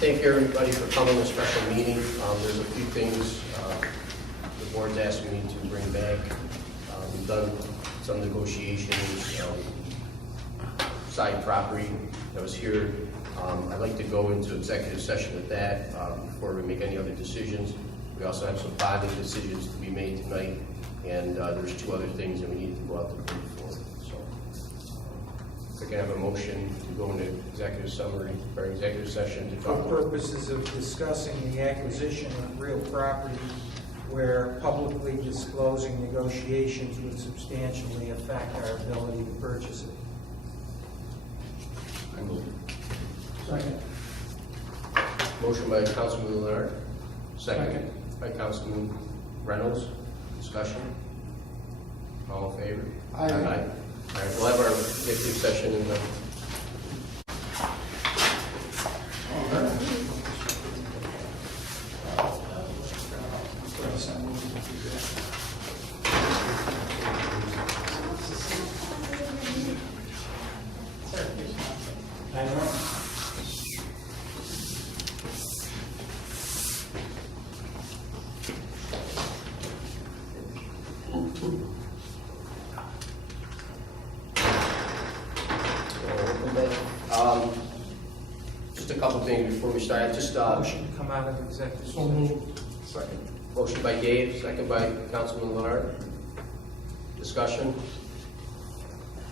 Thank you everybody for coming to a special meeting. There's a few things the board's asked me to bring back. We've done some negotiations, side property that was here. I'd like to go into executive session with that before we make any other decisions. We also have some bonding decisions to be made tonight, and there's two other things that we need to go out to bid for. So, if I can have a motion to go into executive summary or executive session to talk For purposes of discussing the acquisition of real property where publicly disclosing negotiations would substantially affect our ability to purchase it. I move. Second. Motion by Councilman Leonard, second by Councilman Reynolds. Discussion. All in favor? Aye. All right, we'll have our executive session in the. Just a couple things before we start. Motion to come out of executive session. Second. Motion by Dave, second by Councilman Leonard. Discussion.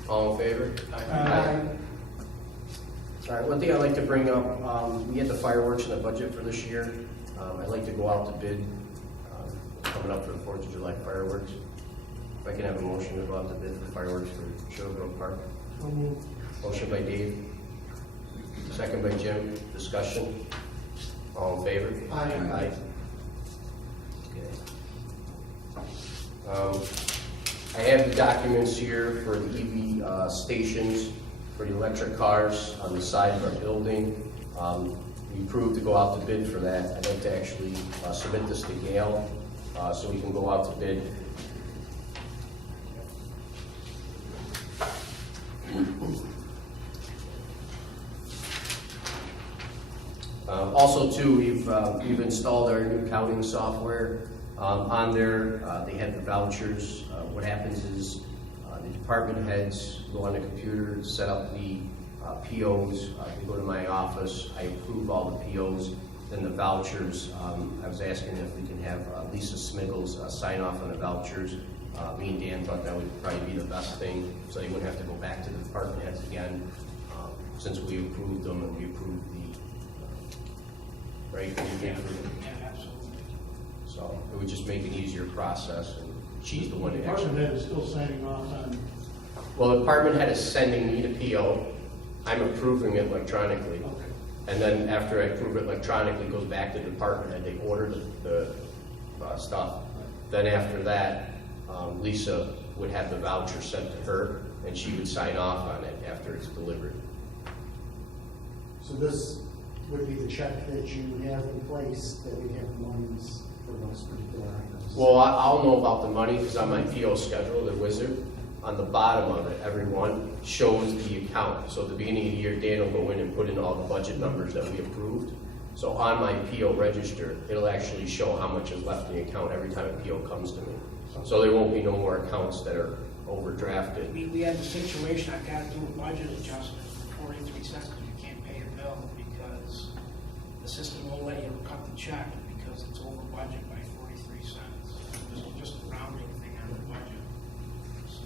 All in favor? Aye. All right, one thing I'd like to bring up, we had the fireworks in the budget for this year. I'd like to go out to bid, coming up for the 4th of July fireworks. If I can have a motion to go out to bid for fireworks for Showgrove Park. Motion by Dave, second by Jim. Discussion. All in favor? Aye. Okay. I have the documents here for the EV stations for the electric cars on the side of our building. We approved to go out to bid for that. I'd like to actually submit this to Gail so we can go out to bid. Also, too, we've installed our new accounting software on there. They have the vouchers. What happens is the department heads go on the computer, set up the POs. They go to my office. I approve all the POs. Then the vouchers. I was asking if we can have Lisa Smiggles sign off on the vouchers. Me and Dan thought that would probably be the best thing, so they wouldn't have to go back to the department heads again, since we approved them and we approved the right? Yeah, absolutely. So it would just make an easier process, and she's the one The that actually. department head is still signing off on, Well, the department head is sending me the PO. I'm approving it electronically. okay. And then after I approve it electronically, it goes back to the department head. They order the stuff. Then after that, Lisa would have the voucher sent to her, and she would sign off on it after it's delivered. So this would be the check that you have in place that we have monies for those particular items? Well, I'll know about the money because on my PO schedule, the wizard, on the bottom of it, every one shows the account. So at the beginning of the year, Dan will go in and put in all the budget numbers that we approved. So on my PO register, it'll actually show how much is left in the account every time a PO comes to me. So there won't be no more accounts that are overdrafted. We had the situation, I've got to do a budget adjustment for 43 cents because you can't pay your bill because the system won't let you cut the check because it's over budget by 43 cents. Just a rounding thing on the budget. So,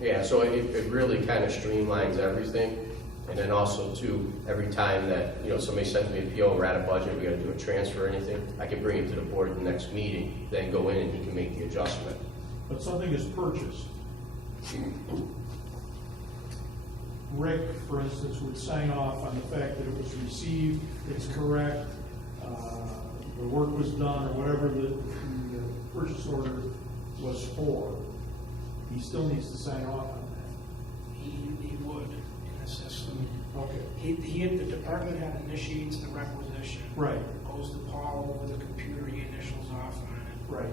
yeah. Yeah, so it really kind of streamlines everything. And then also too, every time that, somebody sends me a PO, we're out of budget, we gotta do a transfer or anything, I can bring it to the board at the next meeting, then go in and he can make the adjustment. But something is purchased. Rick, for instance, would sign off on the fact that it was received, it's correct, the work was done, or whatever the purchase order was for. He still needs to sign off on that. He would in the system. Okay. The department head initiates the requisition. Right. Goes to Paul over the computer, he initials off on it. Right.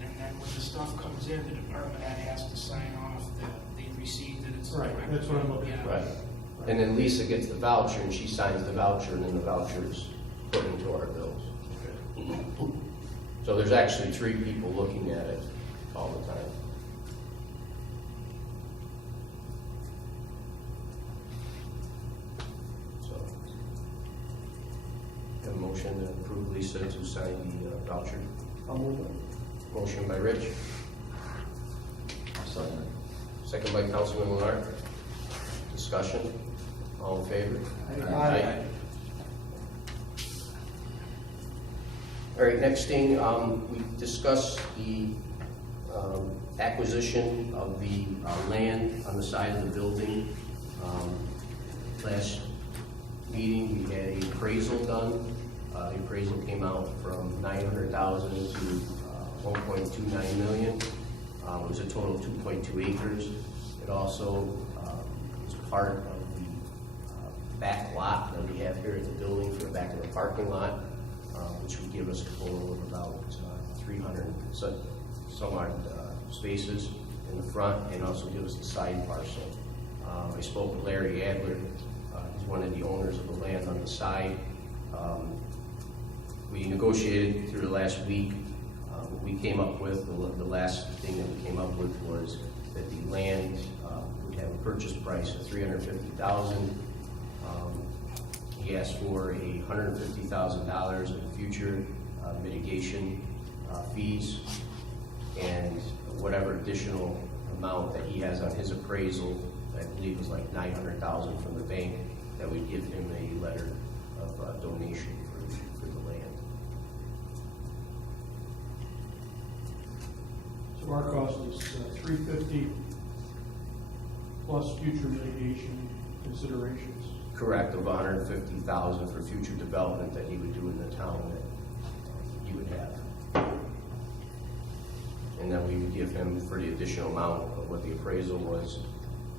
And then when the stuff comes in, the department head has to sign off that they received it. It's Right, correct. that's what I'm looking Yeah. at. Right. And then Lisa gets the voucher and she signs the voucher and then the voucher is put into our bills. So there's actually 3 people looking at it all the time. So, have a motion to approve Lisa to sign the voucher. I'll move it. Motion by Rich. Second by Councilman Lenart. Discussion. All in favor? Aye. All right, next thing, we discussed the acquisition of the land on the side of the building. Last meeting, we had an appraisal done. The appraisal came out from $900,000 to $1.29 million. It was a total of 2.2 acres. It also is part of the back lot that we have here at the building for the back of the parking lot, which would give us a total of about 300 some odd spaces in the front, and also give us the side parcel. I spoke with Larry Adler. He's one of the owners of the land on the side. We negotiated through the last week. What we came up with, the last thing that we came up with was that the land would have a purchase price of $350,000. He asked for $150,000 in future mitigation fees, and whatever additional amount that he has on his appraisal, I believe was like $900,000 from the bank, that would give him a letter of donation for the land. So our cost is $350 plus future mitigation considerations. Correct, of $150,000 for future development that he would do in the town that he would have. And then we would give him, for the additional amount of what the appraisal was,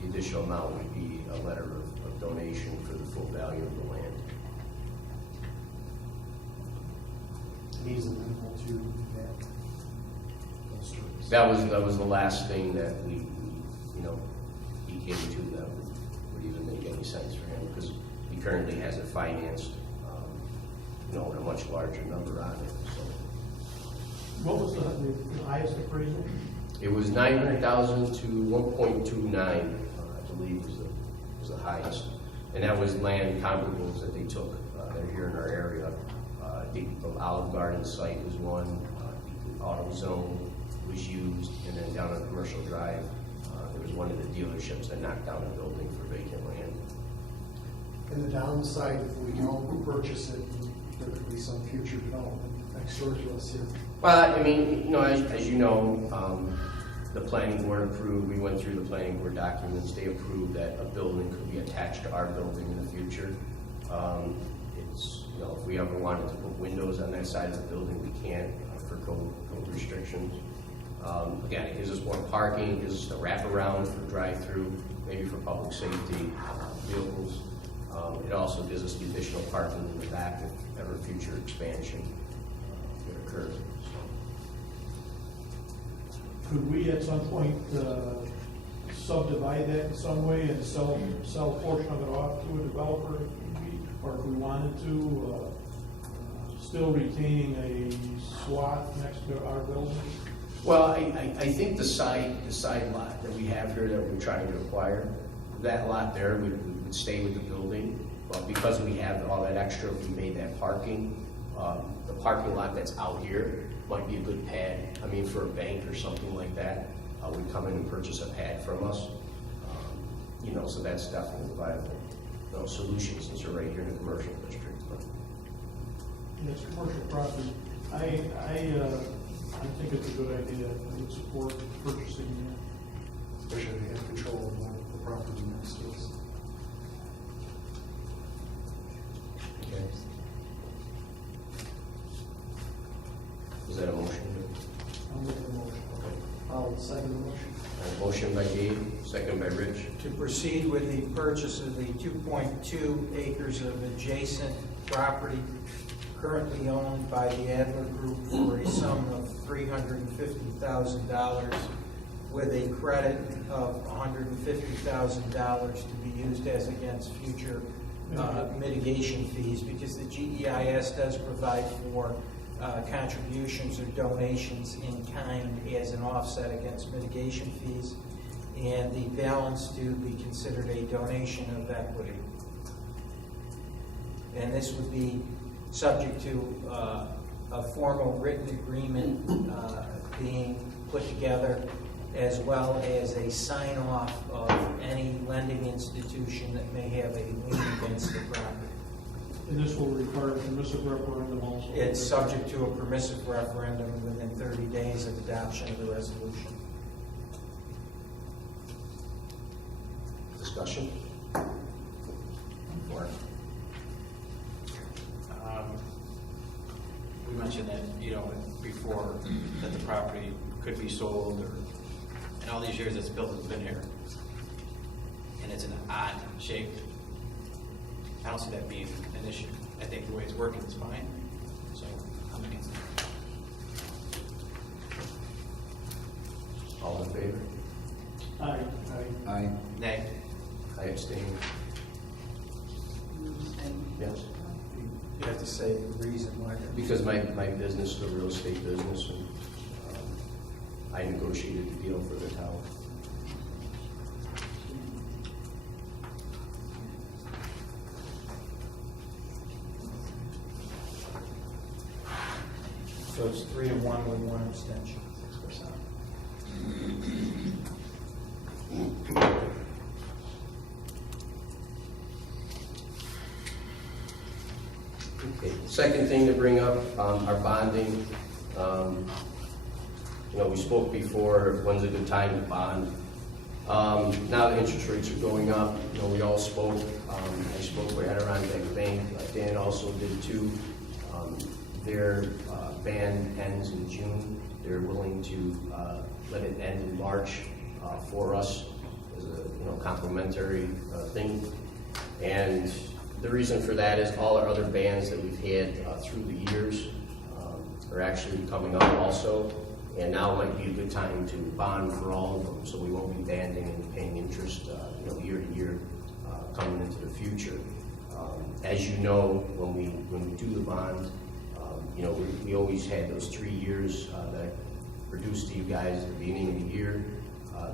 the additional amount would be a letter of donation for the full value of the land. He's amenable to that. Those terms. That was the last thing that we he came to that would even make any sense for him, because he currently has it financed, with a much larger number on it. So What was the highest appraisal? it was $900,000 to $1.29, I believe was the highest, and that was land comparables that they took. They're here in our area. The Olive Garden site was one. The Auto Zone was used, and then down on Commercial Drive, there was one of the dealerships that knocked down a building for vacant land. And the downside, if we don't purchase it, there could be some future development next door to us here. Well, I mean, as you know, the planning board approved, we went through the planning board documents, they approved that a building could be attached to our building in the future. It's, if we ever wanted to put windows on that side of the building, we can't for code restrictions. Again, it gives us more parking, it gives us a wraparound for drive-through, maybe for public safety vehicles. It also gives us the additional parking in the back if ever future expansion would occur. Could we at some point subdivide that in some way and sell a portion of it off to a developer, or if we wanted to, still retaining a swath next to our building? Well, I think the side lot that we have here that we're trying to acquire, that lot there would stay with the building, but because we have all that extra, if we made that parking, the parking lot that's out here might be a good pad. I mean, for a bank or something like that, would come in and purchase a pad from us. So that's definitely a viable solution since we're right here in the commercial district. And it's commercial property. I think it's a good idea. I would support purchasing that. Especially if they have control of the property next to us. Okay. Is that a motion? I'll make a motion. Okay. I'll second the motion. Motion by Gabe, second by Rich. To proceed with the purchase of the 2.2 acres of adjacent property currently owned by the Adler Group for a sum of $350,000 with a credit of $150,000 to be used as against future mitigation fees, because the GEIS does provide for contributions or donations in kind as an offset against mitigation fees, and the balance to be considered a donation of equity. And this would be subject to a formal written agreement being put together, as well as a sign-off of any lending institution that may have a lien against the property. And this will require a permissive referendum also? It's subject to a permissive referendum within 30 days of adoption of the resolution. Discussion? For. We mentioned that, before, that the property could be sold, or, in all these years it's built, it's been here. And it's an odd shape. I don't see that being an issue. I think the way it's working is fine, so I'm against it. All in favor? Aye. Nay. I abstain. Yes. You have to say the reason why. Because my business is a real estate business, and I negotiated the deal for the town. So it's 3-1 with 1 abstention. Okay. Second thing to bring up, our bonding. We spoke before, when's a good time to bond? Now the interest rates are going up. We all spoke. I spoke with Adirondack Bank. Dan also did too. Their ban ends in June. They're willing to let it end in March for us as a complimentary thing. And the reason for that is all our other bans that we've had through the years are actually coming up also. And now might be a good time to bond for all of them, so we won't be banding and paying interest, year to year coming into the future. As you know, when we do the bond, we always had those 3 years that I produced to you guys at the beginning of the year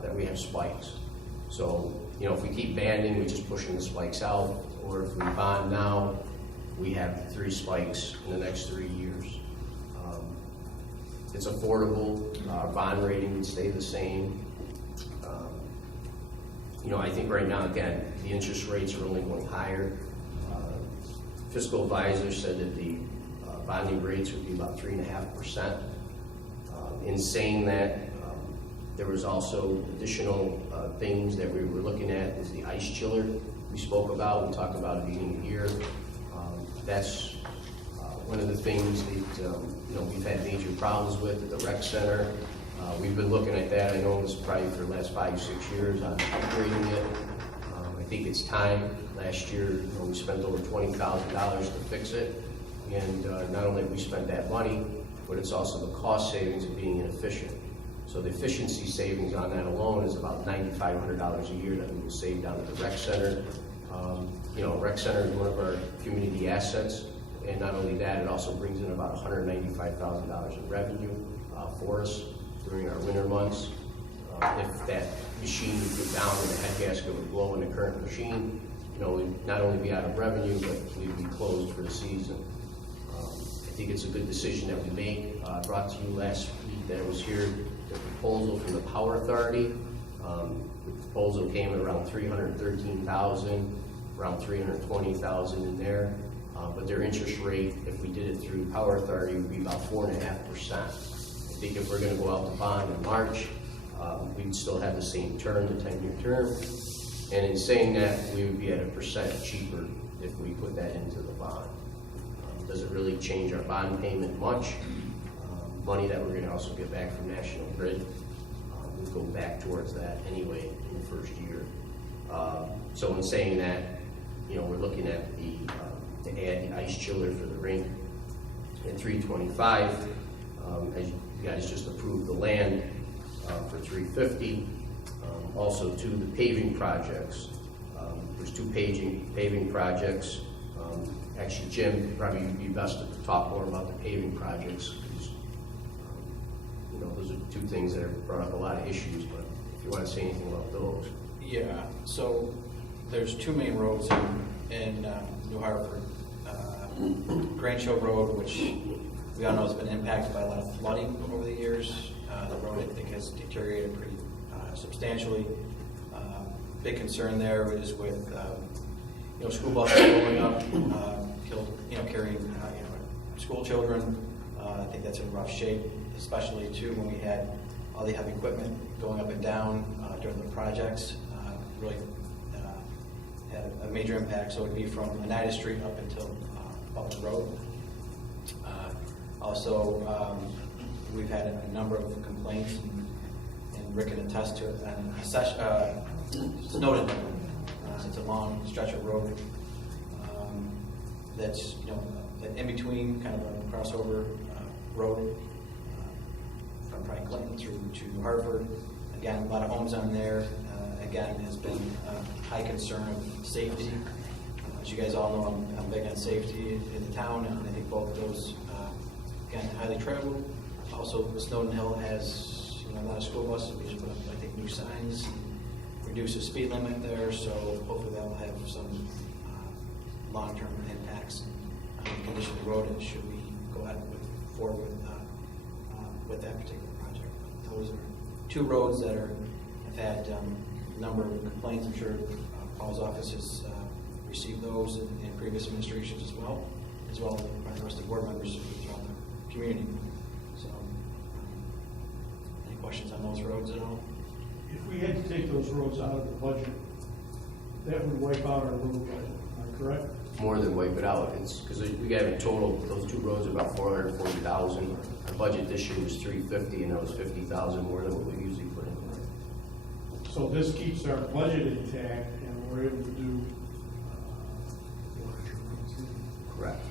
that we have spikes. So, if we keep banding, we're just pushing the spikes out, or if we bond now, we have 3 spikes in the next 3 years. It's affordable. Our bond rating would stay the same. I think right now, again, the interest rates are only going higher. Fiscal advisor said that the bonding rates would be about 3.5%. In saying that, there was also additional things that we were looking at, is the ice chiller we spoke about. We talked about it being a year. That's one of the things that we've had major problems with at the rec center. We've been looking at that. I know it's probably for the last 5-6 years on upgrading it. I think it's time. Last year, we spent over $20,000 to fix it, and not only have we spent that money, but it's also the cost savings of being inefficient. So the efficiency savings on that alone is about $9,500 a year that we will save down at the rec center. Rec center is one of our community assets. And not only that, it also brings in about $195,000 in revenue for us during our winter months. If that machine would go down and the head gasket would blow in the current machine, we'd not only be out of revenue, but we'd be closed for the season. I think it's a good decision that we make. I brought to you last week that I was here, the proposal from the Power Authority. The proposal came at around $313,000, around $320,000 in there. But their interest rate, if we did it through Power Authority, would be about 4.5%. I think if we're going to go out to bond in March, we'd still have the same term, the 10-year term. And in saying that, we would be at 1% cheaper if we put that into the bond. Doesn't really change our bond payment much. Money that we're going to also get back from National Grid would go back towards that anyway in the first year. So in saying that, we're looking at to add the ice chiller for the rink at $325. As you guys just approved the land, for $350. Also to the paving projects. There's two paving projects. Actually, Jim, probably you'd be best to talk more about the paving projects, because those are two things that have brought up a lot of issues, but if you want to say anything about those. Yeah, so there's two main roads in New Hartford. Grange Hill Road, which we all know has been impacted by a lot of flooding over the years. The road, I think, has deteriorated pretty substantially. Big concern there is with school buses going up, carrying school children. I think that's in rough shape, especially too when we had all the heavy equipment going up and down during the projects. Really had a major impact. So it would be from Oneida Street up until Butler Road. Also, we've had a number of complaints, and Rick can attest to it, on Snowden. It's a long stretch of road that's in between, kind of a crossover road from probably Clinton through to New Hartford. Again, a lot of homes on there. Again, has been a high concern of safety. As you guys all know, I'm big on safety in the town, and I think both of those, again, highly traveled. Also, Snowden Hill has a lot of school buses. We just put up, I think, new signs, reduce the speed limit there, so hopefully that will have some long-term impacts on the condition of the road, and should we go ahead forward with that particular project. But those are two roads that have had a number of complaints. I'm sure Paul's office has received those in previous administrations as well as by the rest of the board members throughout the community. So, any questions on those roads at all? If we had to take those roads out of the budget, that would wipe out our road budget, am I correct? More than wipe it out. It's because we got in total, those two roads are about $440,000. Our budget this year was $350, and that was $50,000 more than what we usually put in. So this keeps our budget intact, and we're able to do. Correct.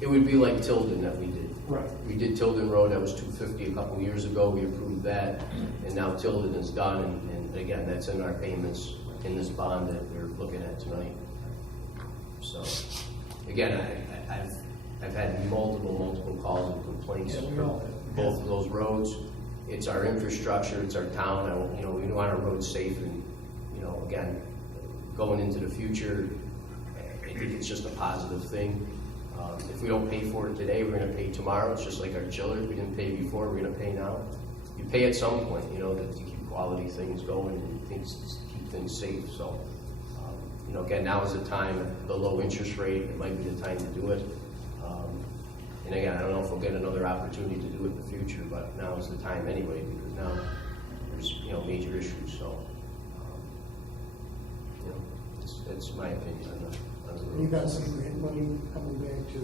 It would be like Tilden that we did. Right. We did Tilden Road, that was $250 a couple years ago. We approved that, and now Tilden is done. And again, that's in our payments in this bond that we're looking at tonight. So, again, I've had multiple calls and complaints from both of those roads. It's our infrastructure, it's our town. We want our roads safe, and again, going into the future, I think it's just a positive thing. If we don't pay for it today, we're going to pay tomorrow. It's just like our children. We didn't pay before, we're going to pay now. You pay at some point, to keep quality things going and keep things safe. So, again, now is the time at the low interest rate. It might be the time to do it. And again, I don't know if we'll get another opportunity to do it in the future, but now is the time anyway, because now there's major issues. So, it's my opinion on the road. You got some grant money coming back to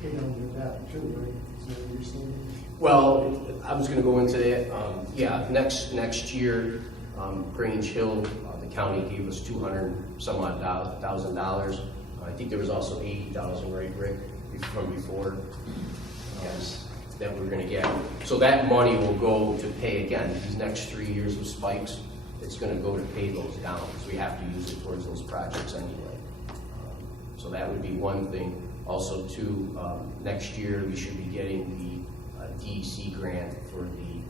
pay down your debt too, right? Is that what you're saying? Well, I was going to go into that. Next year, Grange Hill, the county gave us $200,000. I think there was also $80,000, right, Rick, from before. Yes, that we're going to get. So that money will go to pay, again, these next 3 years of spikes. It's going to go to pay those down, because we have to use it towards those projects anyway. So that would be one thing. Also, too, next year we should be getting the DEC grant for the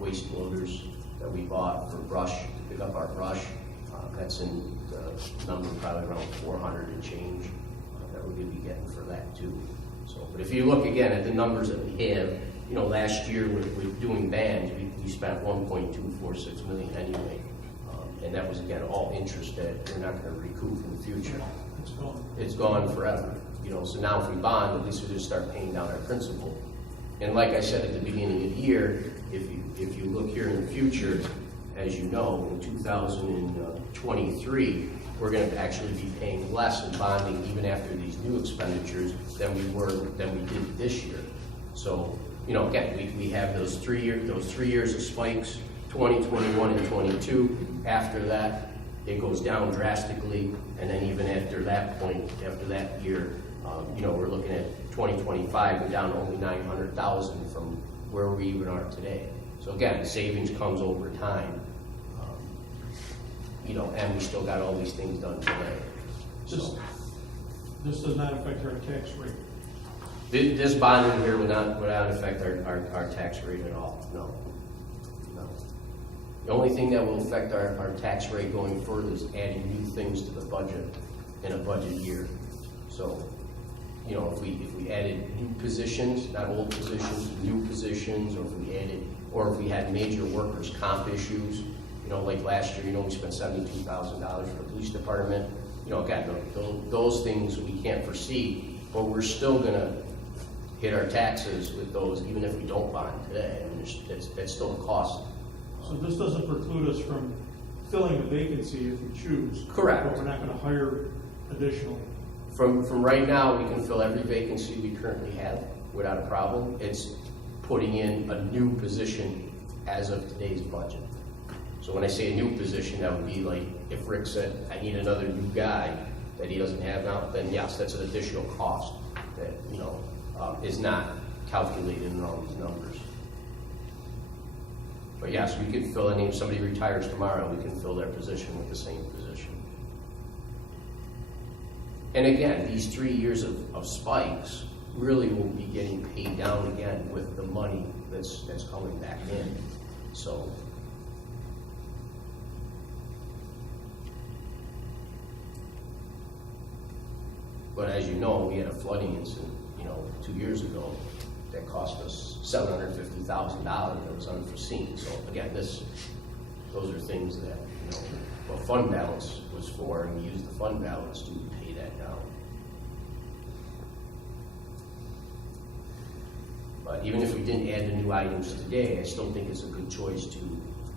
waste loaders that we bought for brush, to pick up our brush. That's in the number probably around 400 and change that we're going to be getting for that too. So, but if you look again at the numbers that we have, last year with doing bands, we spent $1.246 million anyway, and that was again all interest that we're not going to recoup in the future. It's gone. It's gone forever. So now if we bond, at least we just start paying down our principal. And like I said at the beginning of the year, if you look here in the future, as you know, in 2023, we're going to actually be paying less in bonding even after these new expenditures than we did this year. So, again, we have those 3 years of spikes, 2021 and 22. After that, it goes down drastically, and then even after that point, after that year, we're looking at 2025 and down to only $900,000 from where we even are today. So again, savings comes over time. You know, and we still got all these things done today. So This does not affect our tax rate. this bond in here would not affect our tax rate at all, no. No. The only thing that will affect our tax rate going further is adding new things to the budget in a budget year. So, you know, if we added new positions, not old positions, new positions, or if we had major workers' comp issues, you know, like last year, you know, we spent $72,000 for the police department. You know, again, those things we can't foresee, but we're still gonna hit our taxes with those, even if we don't bond today. I mean, that's still a cost. So this doesn't preclude us from filling a vacancy if we choose. Correct. But we're not gonna hire additional. From right now, we can fill every vacancy we currently have without a problem. It's putting in a new position as of today's budget. So when I say a new position, that would be like if Rick said, I need another new guy that he doesn't have now, then yes, that's an additional cost that, you know, is not calculated in all these numbers. But yes, we could fill if somebody retires tomorrow, we can fill their position with the same position. And again, these 3 years of spikes really will be getting paid down again with the money that's coming back in. So. But as you know, we had a flooding incident, you know, 2 years ago that cost us $750,000 that was unforeseen. So again, those are things that, you know, well, fund balance was for, and we used the fund balance to pay that down. But even if we didn't add the new items today, I still think it's a good choice to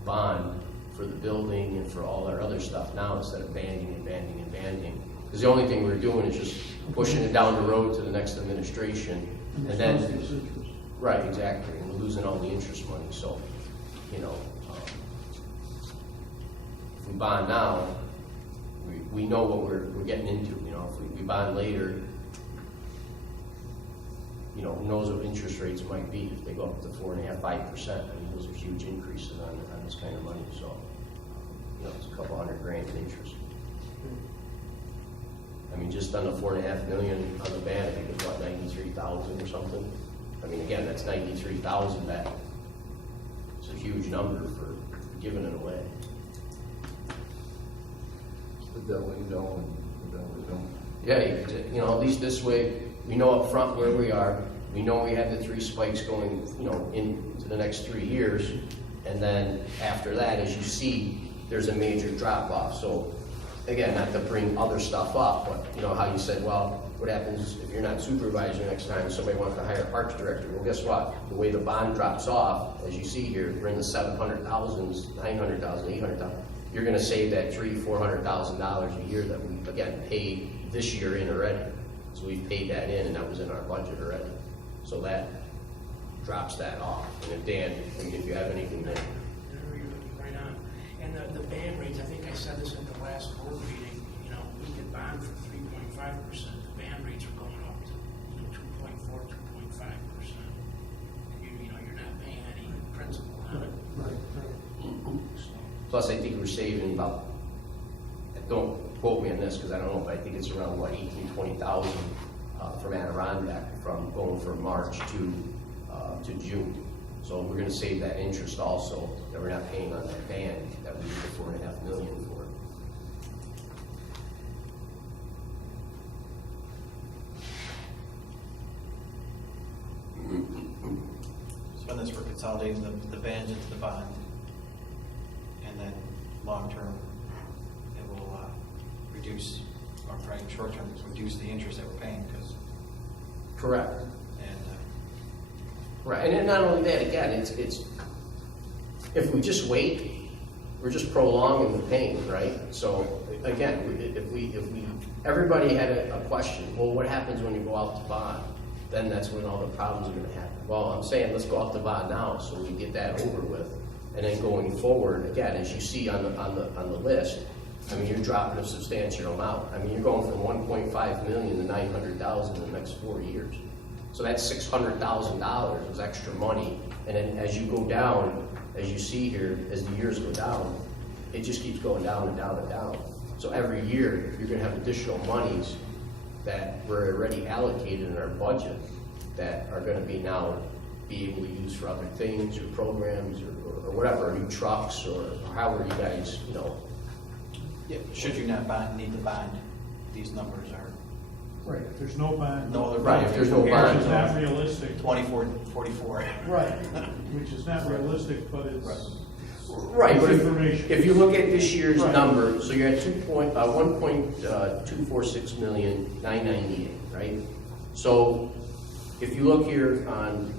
bond for the building and for all our other stuff now instead of banding and banding and banding. Because the only thing we're doing is just pushing it down the road to the next administration. And then, right, exactly, and we're losing all the interest money. So, you know, if we bond now, we know what we're getting into. You know, if we bond later, you know, who knows what interest rates might be if they go up to 4.5%, 5%. I mean, those are huge increases on this kind of money. So, you know, it's a couple $100,000 in interest. I mean, just on the $4.5 million on the band, I think it's about 93,000 or something. I mean, again, that's 93,000 back. It's a huge number for giving it away. The doubling down, the doubling down. Yeah, you know, at least this way, we know up front where we are. We know we have the 3 spikes going, you know, into the next 3 years. And then after that, as you see, there's a major drop off. So again, not to bring other stuff up, but you know how you said, well, what happens if you're not supervisor next time and somebody wants to hire a parks director? Well, guess what? The way the bond drops off, as you see here, we're in the 700,000s, 900,000, 800,000. You're going to save that $300,000-$400,000 a year that we, again, paid this year in already. So we've paid that in, and that was in our budget already. So that drops that off. And if Dan, I mean, if you have anything there. Right on. And the band rates, I think I said this at the last board meeting, you know, we could bond for 3.5%. The band rates are going up to, you know, 2.4, 2.5%. And you know, you're not paying any principal on it. Right. Plus, I think we're saving about, don't quote me on this because I don't know, but I think it's around, what, 18,000, 20,000 from Adirondack from going from March to June. So we're going to save that interest also that we're not paying on that band that we used the $4.5 million for. So in this, we're consolidating the bands into the bond, and then long-term, it will reduce, or probably short-term, reduce the interest that we're paying, because, Correct. and Right, and then not only that, again, it's if we just wait, we're just prolonging the pain, right? So again, if everybody had a question, well, what happens when you go out to bond? Then that's when all the problems are going to happen. Well, I'm saying let's go out to bond now so we get that over with, and then going forward, again, as you see on the list, I mean, you're dropping a substantial amount. I mean, you're going from 1.5 million to 900,000 in the next 4 years. So that's $600,000 was extra money. And then as you go down, as you see here, as the years go down, it just keeps going down and down and down. So every year, you're gonna have additional monies that were already allocated in our budget that are gonna be now be able to use for other things or programs or whatever, new trucks or however you guys, you know. Yeah, should you not need to bond, these numbers are Right, if there's no bond. no other. Right, if there's no Which bond. is not realistic. 24, 44. Right, which is not realistic, but it's. Right. Right, but Information. if you look at this year's Right. number, so you're at 1.246,998,000, right? So if you look here on,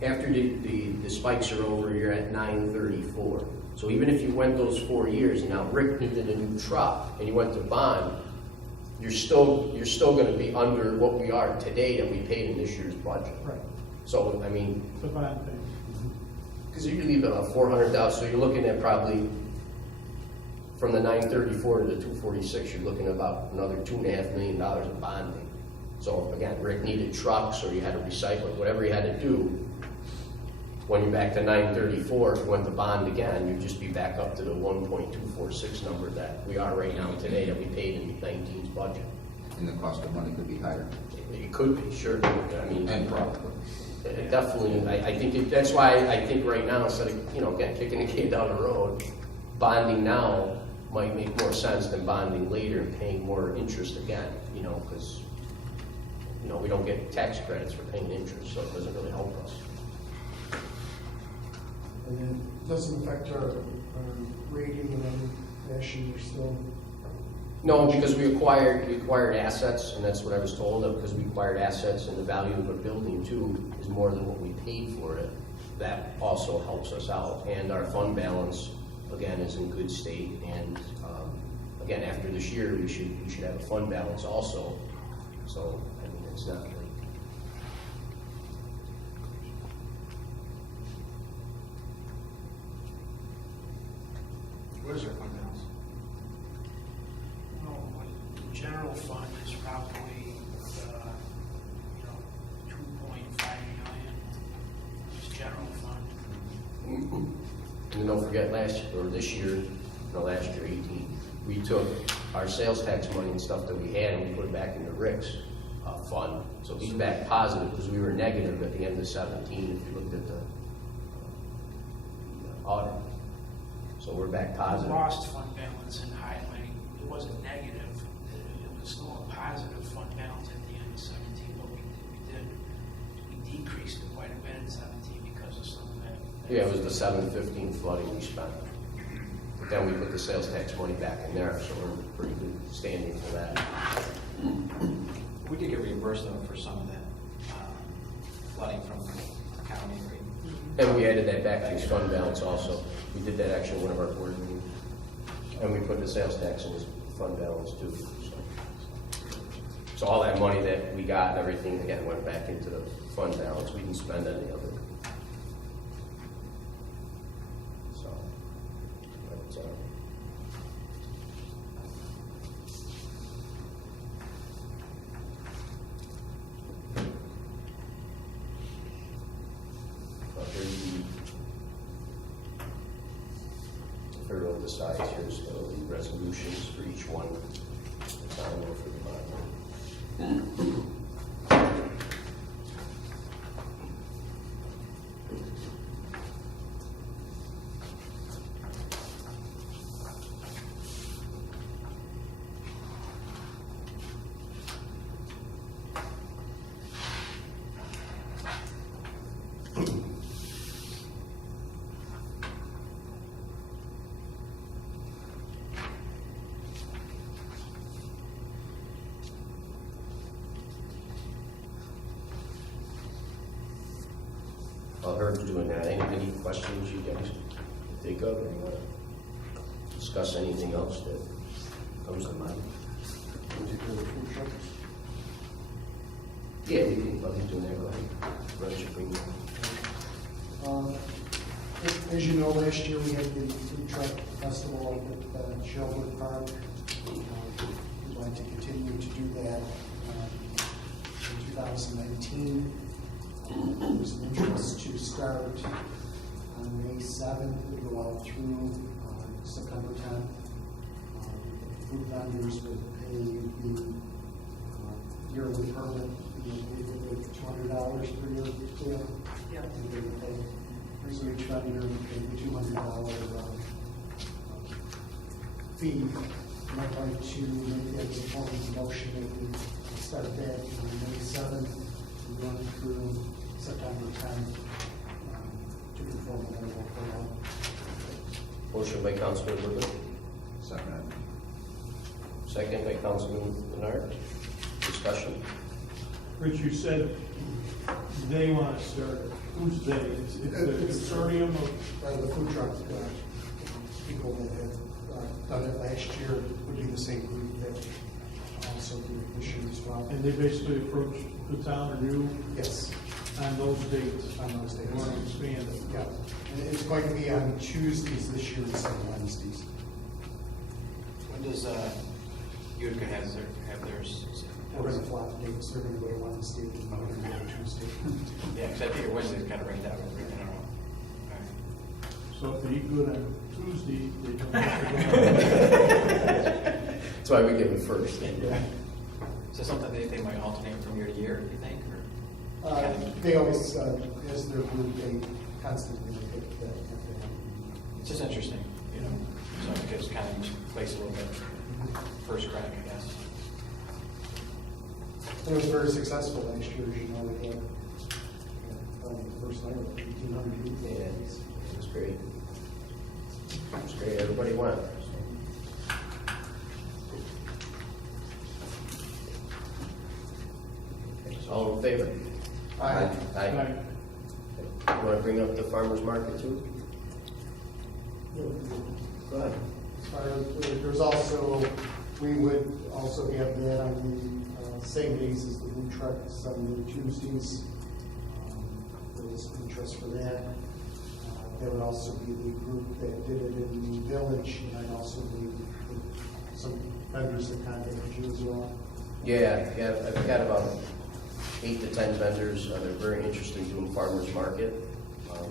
after the spikes are over, you're at 934. So even if you went those 4 years, and now Rick needed a new truck, and you went to bond, you're still gonna be under what we are today that we paid in this year's budget. Right, So, I mean, the bond thing. because you leave it on 400,000, so you're looking at probably, from the 934 to the 246, you're looking at about another $2.5 million of bonding. So again, Rick needed trucks, or you had to recycle, whatever you had to do. When you're back to 934, if you went to bond again, you'd just be back up to the 1.246 number that we are right now today, that we paid in 19's budget. And the cost of money could be higher. It could be, sure, I mean. And probably. Definitely, I think, that's why I think right now, instead of, you know, again, kicking the can down the road, bonding now might make more sense than bonding later and paying more interest again, you know, because, you know, we don't get tax credits for paying interest, so it doesn't really help us. And then it doesn't affect our rating in any fashion, we're still. No, because we acquired assets, and that's what I was told, because we acquired assets, and the value of a building too is more than what we paid for it. That also helps us out, and our fund balance, again, is in good state, and, again, after this year, we should have a fund balance also, so, I mean, it's not like. What is our fund balance? No, the general fund is probably, 2.5 million. It's general fund. And don't forget last year, 18, we took our sales tax money and stuff that we had and we put it back into Rick's fund. So he's back positive because we were negative at the end of 17 if you looked at the audit. So we're back We positive. lost fund balance in highlighting. It wasn't negative. It was still a positive fund balance at the end of 17, but we decreased it quite a bit in 17 because of some of that. Yeah, it was the 715 flooding we spent. But then we put the sales tax money back in there, so we're in pretty good standing for that. We did get reimbursed though for some of that flooding from the county. And we added that back to his fund balance also. We did that actually in one of our board meetings. And we put the sales tax in his fund balance too. So all that money that we got and everything, again, went back into the fund balance. We didn't spend any of it. So, but, here's the federal decides, here's the resolutions for each one. It's on there for the bond. While Herb's doing that, any questions you guys think of, or you want to discuss anything else that comes to mind? Particular food trucks. Yeah, we can, while he's doing that, go ahead. Run your bring As you know, last year we had the food truck festival up at Shelburne Park. We'd like to continue to do that. in 2019. There's an interest to start on May 7th, to go out through September 10th. Food vendors would pay the yearly permit, $200 per year to them. Yeah. And they would pay, so each vendor would pay the $200 fee. And I'd like to make that a form of motion that we start that on May 7th and run through September 10th to perform the medical call. Motion by Councilman Woodland, Second. second by Councilman Leonard. Discussion. Rich, you said they want to start, who's they? It's the consortium of, The food truck people that have done it last year would be the same group that also do it this year as well. and they basically approach the town or you Yes, on those dates. on those days. They want to expand it. Yeah, and it's going to be on Tuesdays this year instead of Wednesdays. When does Utica have theirs? We're going to flop dates, they're going to go to Wednesday and we're going to go to Tuesday. Yeah, because I figure Wednesday's kind of right out, I don't know. All right. So if they eat good on Tuesday, they don't have to go. That's why we give it first. Yeah. Is that something they might alternate from year to year, do you think, or? They always, as their group, they constantly pick that. It's just interesting, you know, so it gives kind of each place a little bit first crack, I guess. It was very successful last year, as you know, we had the first night, 1,800 people. Yeah, it was great. It was great, everybody went. All in favor? Aye. Aye. You want to bring up the farmer's market too? Go ahead. There's also, we would also have that on the same days as the food trucks on the Tuesdays. There's interest for that. There would also be the group that did it in the village, and I'd also be some vendors that contacted you as well. Yeah, I've got about 8 to 10 vendors. They're very interested in doing farmer's market.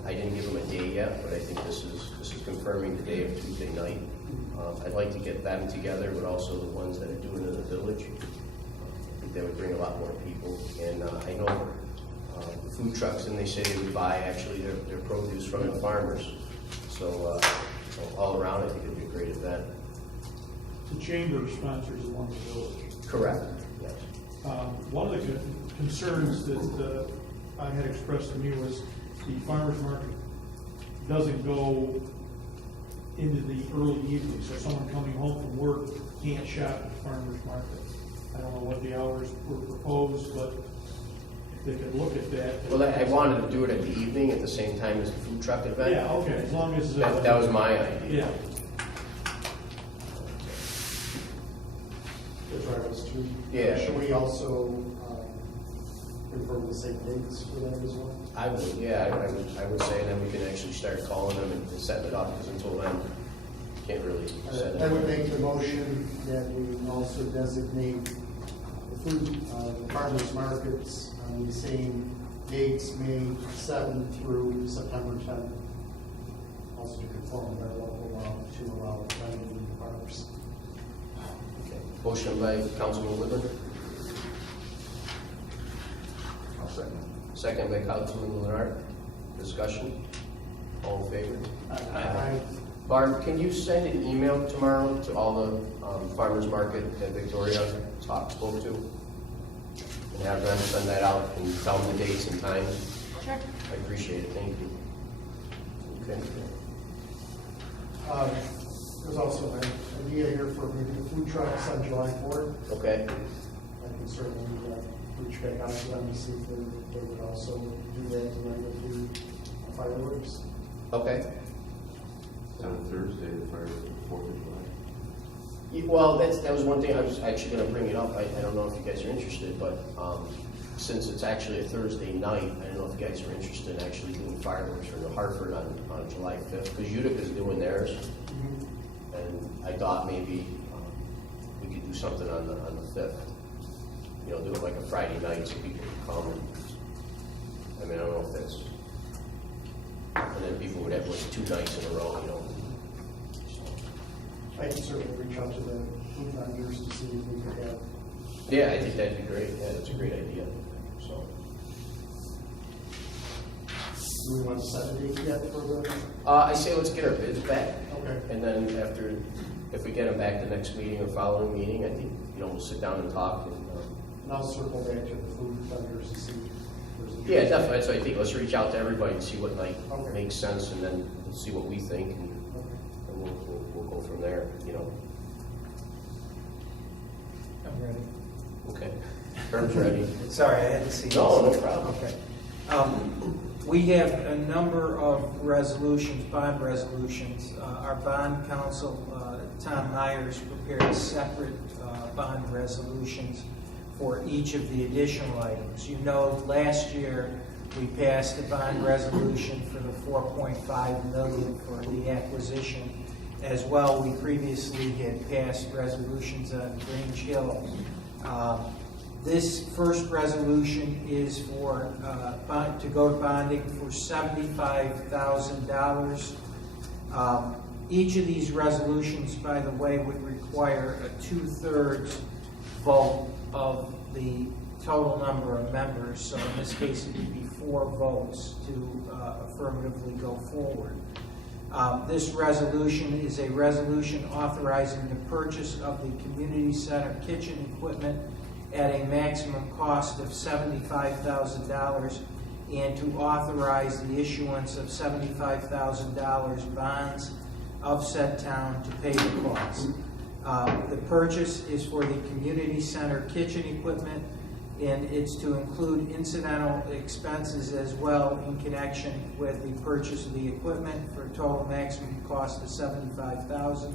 I didn't give them a day yet, but I think this is confirming the day of Tuesday night. I'd like to get them together, but also the ones that are doing it in the village. I think that would bring a lot more people. And I know the food trucks, and they say they would buy actually their produce from the farmers. So all around, I think it'd be a great event. The chamber sponsors the one in the village. Correct. Yes. One of the concerns that I had expressed to me was the farmer's market doesn't go into the early evening, so someone coming home from work can't shop at the farmer's market. I don't know what the hours were proposed, but if they could look at that. Well, I wanted to do it at the evening at the same time as the food truck event. Yeah, okay, as long as. That was my idea. Yeah. The drivers too. Yeah. Should we also confirm the same dates for that as well? I would, yeah, I would say, and then we can actually start calling them and setting it up, because until then, can't really set it I up. would make the motion that we also designate the food, the farmers markets on the same dates, May 7th through September 10th. Also to conform with our local law to allow vending in the parks. Okay. Motion by Councilman Woodland, I'll second. second by Councilman Leonard. Discussion? All in favor? Aye. Barb, can you send an email tomorrow to all the farmers market that Victoria spoke to? And have them send that out and tell them the dates and times? Sure. I appreciate it, thank you. Okay. There's also an idea here for maybe the food trucks on July 4th. Okay, I can certainly reach back out to them to see if they would also do that tonight with the fireworks. okay. On Thursday, the fire, 4th of July. Well, that was one thing I was actually going to bring it up. I don't know if you guys are interested, but since it's actually a Thursday night, I don't know if you guys are interested in actually doing fireworks for Hartford on July 5th, because Utica's doing theirs. And I thought maybe we could do something on the 5th. do it like a Friday night so people can come. I mean, I don't know if that's, and then people would have like 2 nights in a row, I can certainly reach out to the food vendors to see if we could have. Yeah, I think that'd be great. Yeah, that's a great idea. So, Do we want to set a date yet for the? I say let's get our bids back. Okay. And then after, if we get them back the next meeting or following meeting, I think, we'll sit down and talk. And I'll circle back to the food vendors to see if there's a. Yeah, definitely. That's what I think. Let's reach out to everybody and see what night Okay. makes sense, and then we'll see what we think, and Okay. we'll go from there, I'm ready. Okay. Term's ready. Sorry, I had to see this. No problem. Okay. We have a number of resolutions, bond resolutions. Our bond counsel, Tom Myers, prepared separate bond resolutions for each of the additional items. Last year, we passed a bond resolution for the $4.5 million for the acquisition. As well, we previously had passed resolutions on Grange Hill. This first resolution is for, to go to bonding for $75,000. Each of these resolutions, by the way, would require a 2/3 vote of the total number of members. So in this case, it would be 4 votes to affirmatively go forward. This resolution is a resolution authorizing the purchase of the community center kitchen equipment at a maximum cost of $75,000 and to authorize the issuance of $75,000 bonds of said town to pay the cost. The purchase is for the community center kitchen equipment, and it's to include incidental expenses as well in connection with the purchase of the equipment for a total maximum cost of $75,000.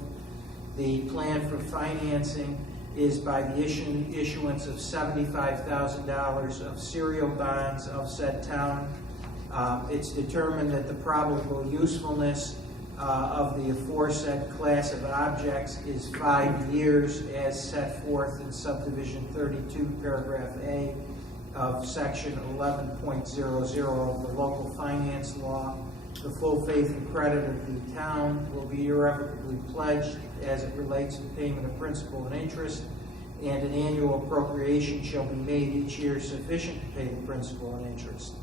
The plan for financing is by the issuance of $75,000 of serial bonds of said town. It's determined that the probable usefulness of the aforesaid class of objects is 5 years as set forth in subdivision 32, paragraph A of section 11.00 of the local finance law. The full faith and credit of the town will be irrevocably pledged as it relates to payment of principal and interest, and an annual appropriation shall be made each year sufficient to pay the principal and interest.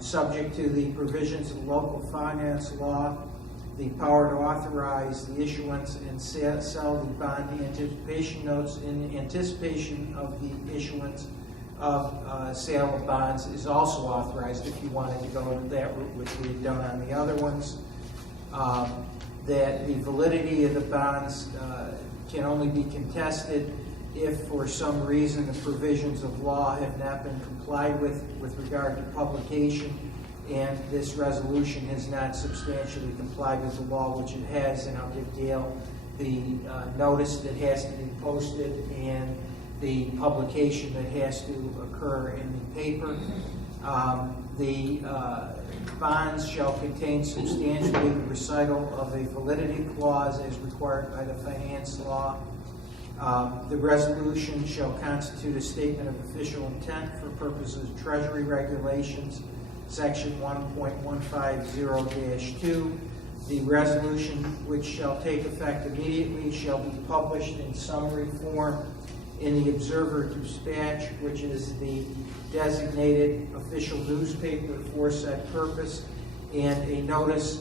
Subject to the provisions of the local finance law, the power to authorize the issuance and sell the bond anticipation notes in anticipation of the issuance of sale of bonds is also authorized if you wanted to go that route, which we've done on the other ones. That the validity of the bonds can only be contested if for some reason the provisions of law have not been complied with regard to publication, and this resolution has not substantially complied with the law, which it has, and I'll give Dale the notice that has to be posted and the publication that has to occur in the paper. The bonds shall contain substantially the recital of a validity clause as required by the finance law. The resolution shall constitute a statement of official intent for purposes of Treasury regulations, section 1.150-2. The resolution, which shall take effect immediately, shall be published in summary form in the Observer Dispatch, which is the designated official newspaper for said purpose, and a notice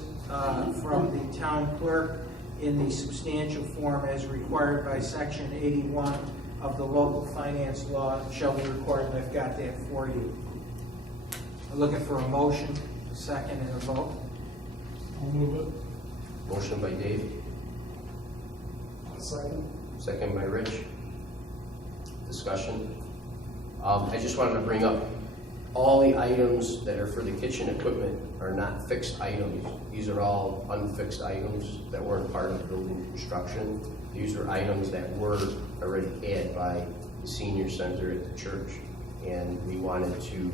from the town clerk in the substantial form as required by section 81 of the local finance law shall be recorded, and I've got that for you. I'm looking for a motion, a second, and a vote. I'll move it. Motion by Dave, Second. second by Rich. Discussion. I just wanted to bring up, all the items that are for the kitchen equipment are not fixed items. These are all unfixed items that weren't part of building construction. These are items that were already had by the senior center at the church, and we wanted to,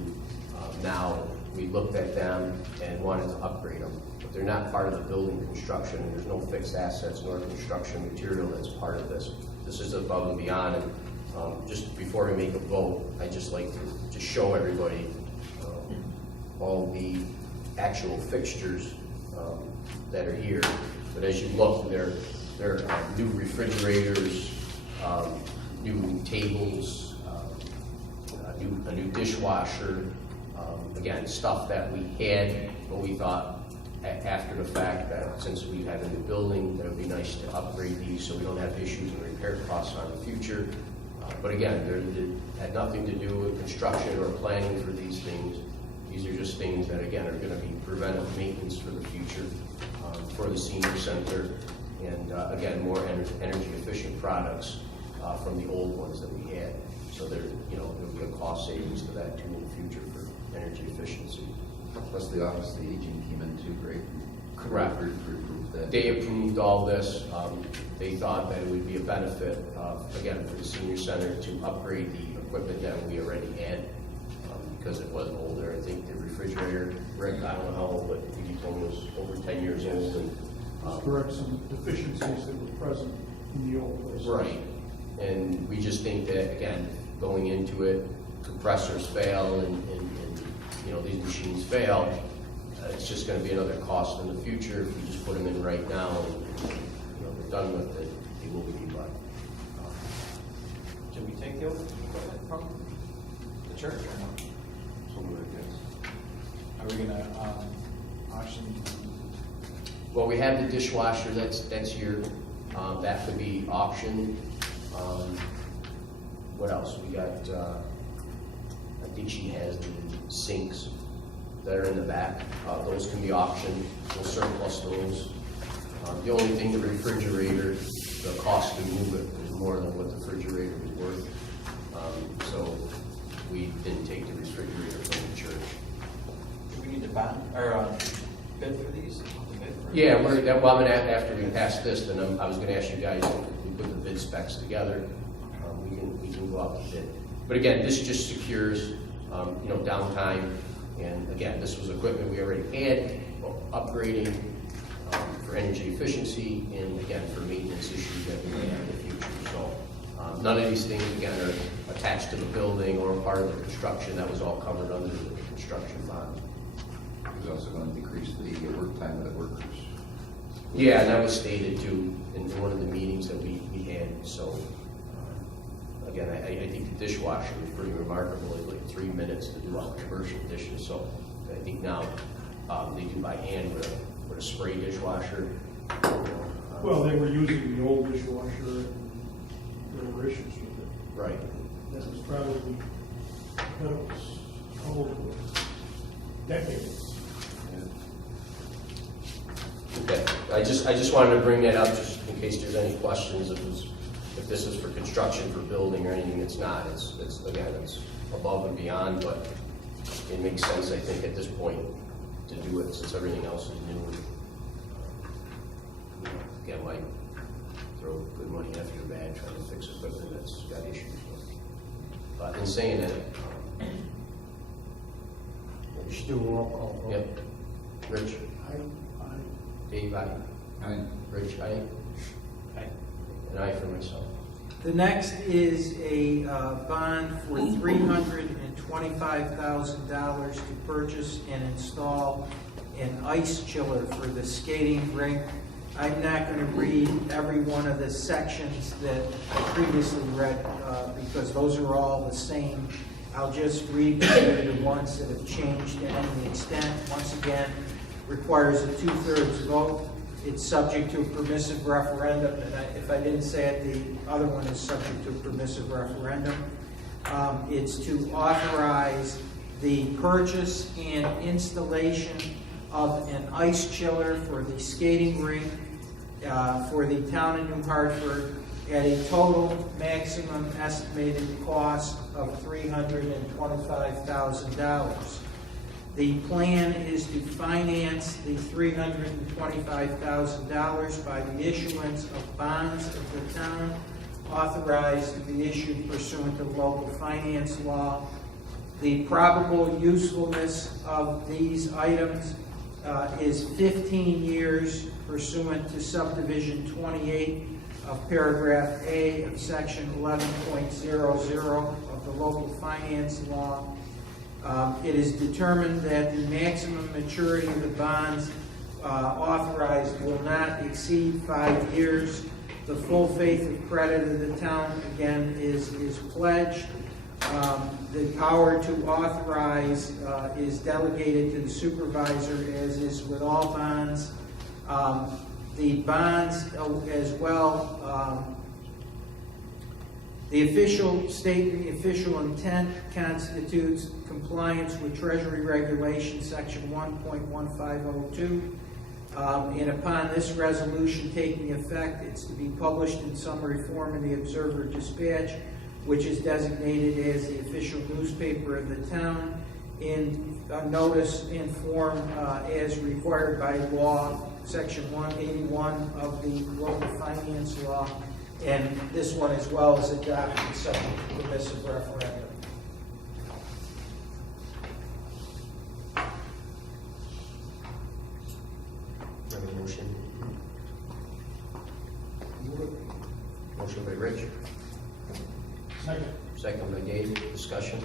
now we looked at them and wanted to upgrade them. But they're not part of the building construction, and there's no fixed assets nor construction material that's part of this. This is above and beyond, and Just before we make a vote, I'd just like to just show everybody all the actual fixtures that are here. But as you look, there are new refrigerators, new tables, a new dishwasher, again, stuff that we had, but we thought after the fact that since we have a new building, that it would be nice to upgrade these so we don't have issues and repair costs on the future. But again, it had nothing to do with construction or planning for these things. These are just things that, again, are going to be preventive maintenance for the future, for the senior center, and again, more energy efficient products from the old ones that we had. So there'll be a cost savings to that too in the future for energy efficiency. Plus the Office of the Aging came in too, great. Correct. We approved that. They approved all this. They thought that it would be a benefit, again, for the senior center to upgrade the equipment that we already had because it was older. I think the refrigerator, Rick, I don't know how old, but he told me it was over 10 years old. And, Correct some deficiencies that were present in the old place. right. And we just think that, again, going into it, compressors fail and these machines fail, it's just going to be another cost in the future. If we just put them in right now and we're done with it, they will be done. Should we take the old equipment from the church or not? Some of it, yes. Are we gonna auction? Well, we have the dishwasher, that's here. That could be auctioned. What else? We got, I think she has the sinks that are in the back. Those can be auctioned. We'll surplus those. The only thing, the refrigerator, the cost to move it is more than what the refrigerator was worth. So we didn't take the refrigerator from the church. Do we need to bond or bid for these? Yeah, after we pass this, then I was gonna ask you guys if we put the bid specs together, we can go out to bid. But again, this just secures, downtime, and again, this was equipment we already had, upgrading for energy efficiency, and again, for maintenance issues that we may have in the future. So none of these things, again, are attached to the building or part of the construction. That was all covered under the construction bond. It was also going to decrease the work time of the workers. Yeah, and that was stated too in one of the meetings that we had. So again, I think the dishwasher was pretty remarkable. It's like 3 minutes to do all the commercial dishes. So I think now they do by hand with a spray dishwasher. Well, they were using the old dishwasher and there were issues with it. Right. That was probably, old, decades. Okay. I just wanted to bring that up just in case there's any questions. If this is for construction, for building or anything, it's not. It's above and beyond, but it makes sense, I think, at this point to do it since everything else is new. Again, might throw good money after bad trying to fix equipment that's got issues. But in saying that, We should do a roll call vote. yep. Rich, Dave, aye. Aye. Rich, aye. Aye. And aye for myself. The next is a bond for $325,000 to purchase and install an ice chiller for the skating rink. I'm not going to read every one of the sections that I previously read because those are all the same. I'll just read the ones that have changed to any extent. Once again, requires a 2/3 vote. It's subject to a permissive referendum, and if I didn't say it, the other one is subject to a permissive referendum. It's to authorize the purchase and installation of an ice chiller for the skating rink for the town of New Hartford at a total maximum estimated cost of $325,000. The plan is to finance the $325,000 by the issuance of bonds of the town authorized to be issued pursuant to local finance law. The probable usefulness of these items is 15 years pursuant to subdivision 28 of paragraph A of section 11.00 of the local finance law. It is determined that the maximum maturity of the bonds authorized will not exceed 5 years. The full faith of credit of the town, again, is pledged. The power to authorize is delegated to the supervisor, as is with all bonds. The bonds as well, the official statement, the official intent constitutes compliance with Treasury Regulation Section 1.1502. And upon this resolution taking effect, it's to be published in summary form in the Observer Dispatch, which is designated as the official newspaper of the town, in a notice in form as required by law, Section 181 of the local finance law, and this one as well is adopted subject to permissive referendum. Have a motion? Motion by Rich, Second. second by Dave. Discussion.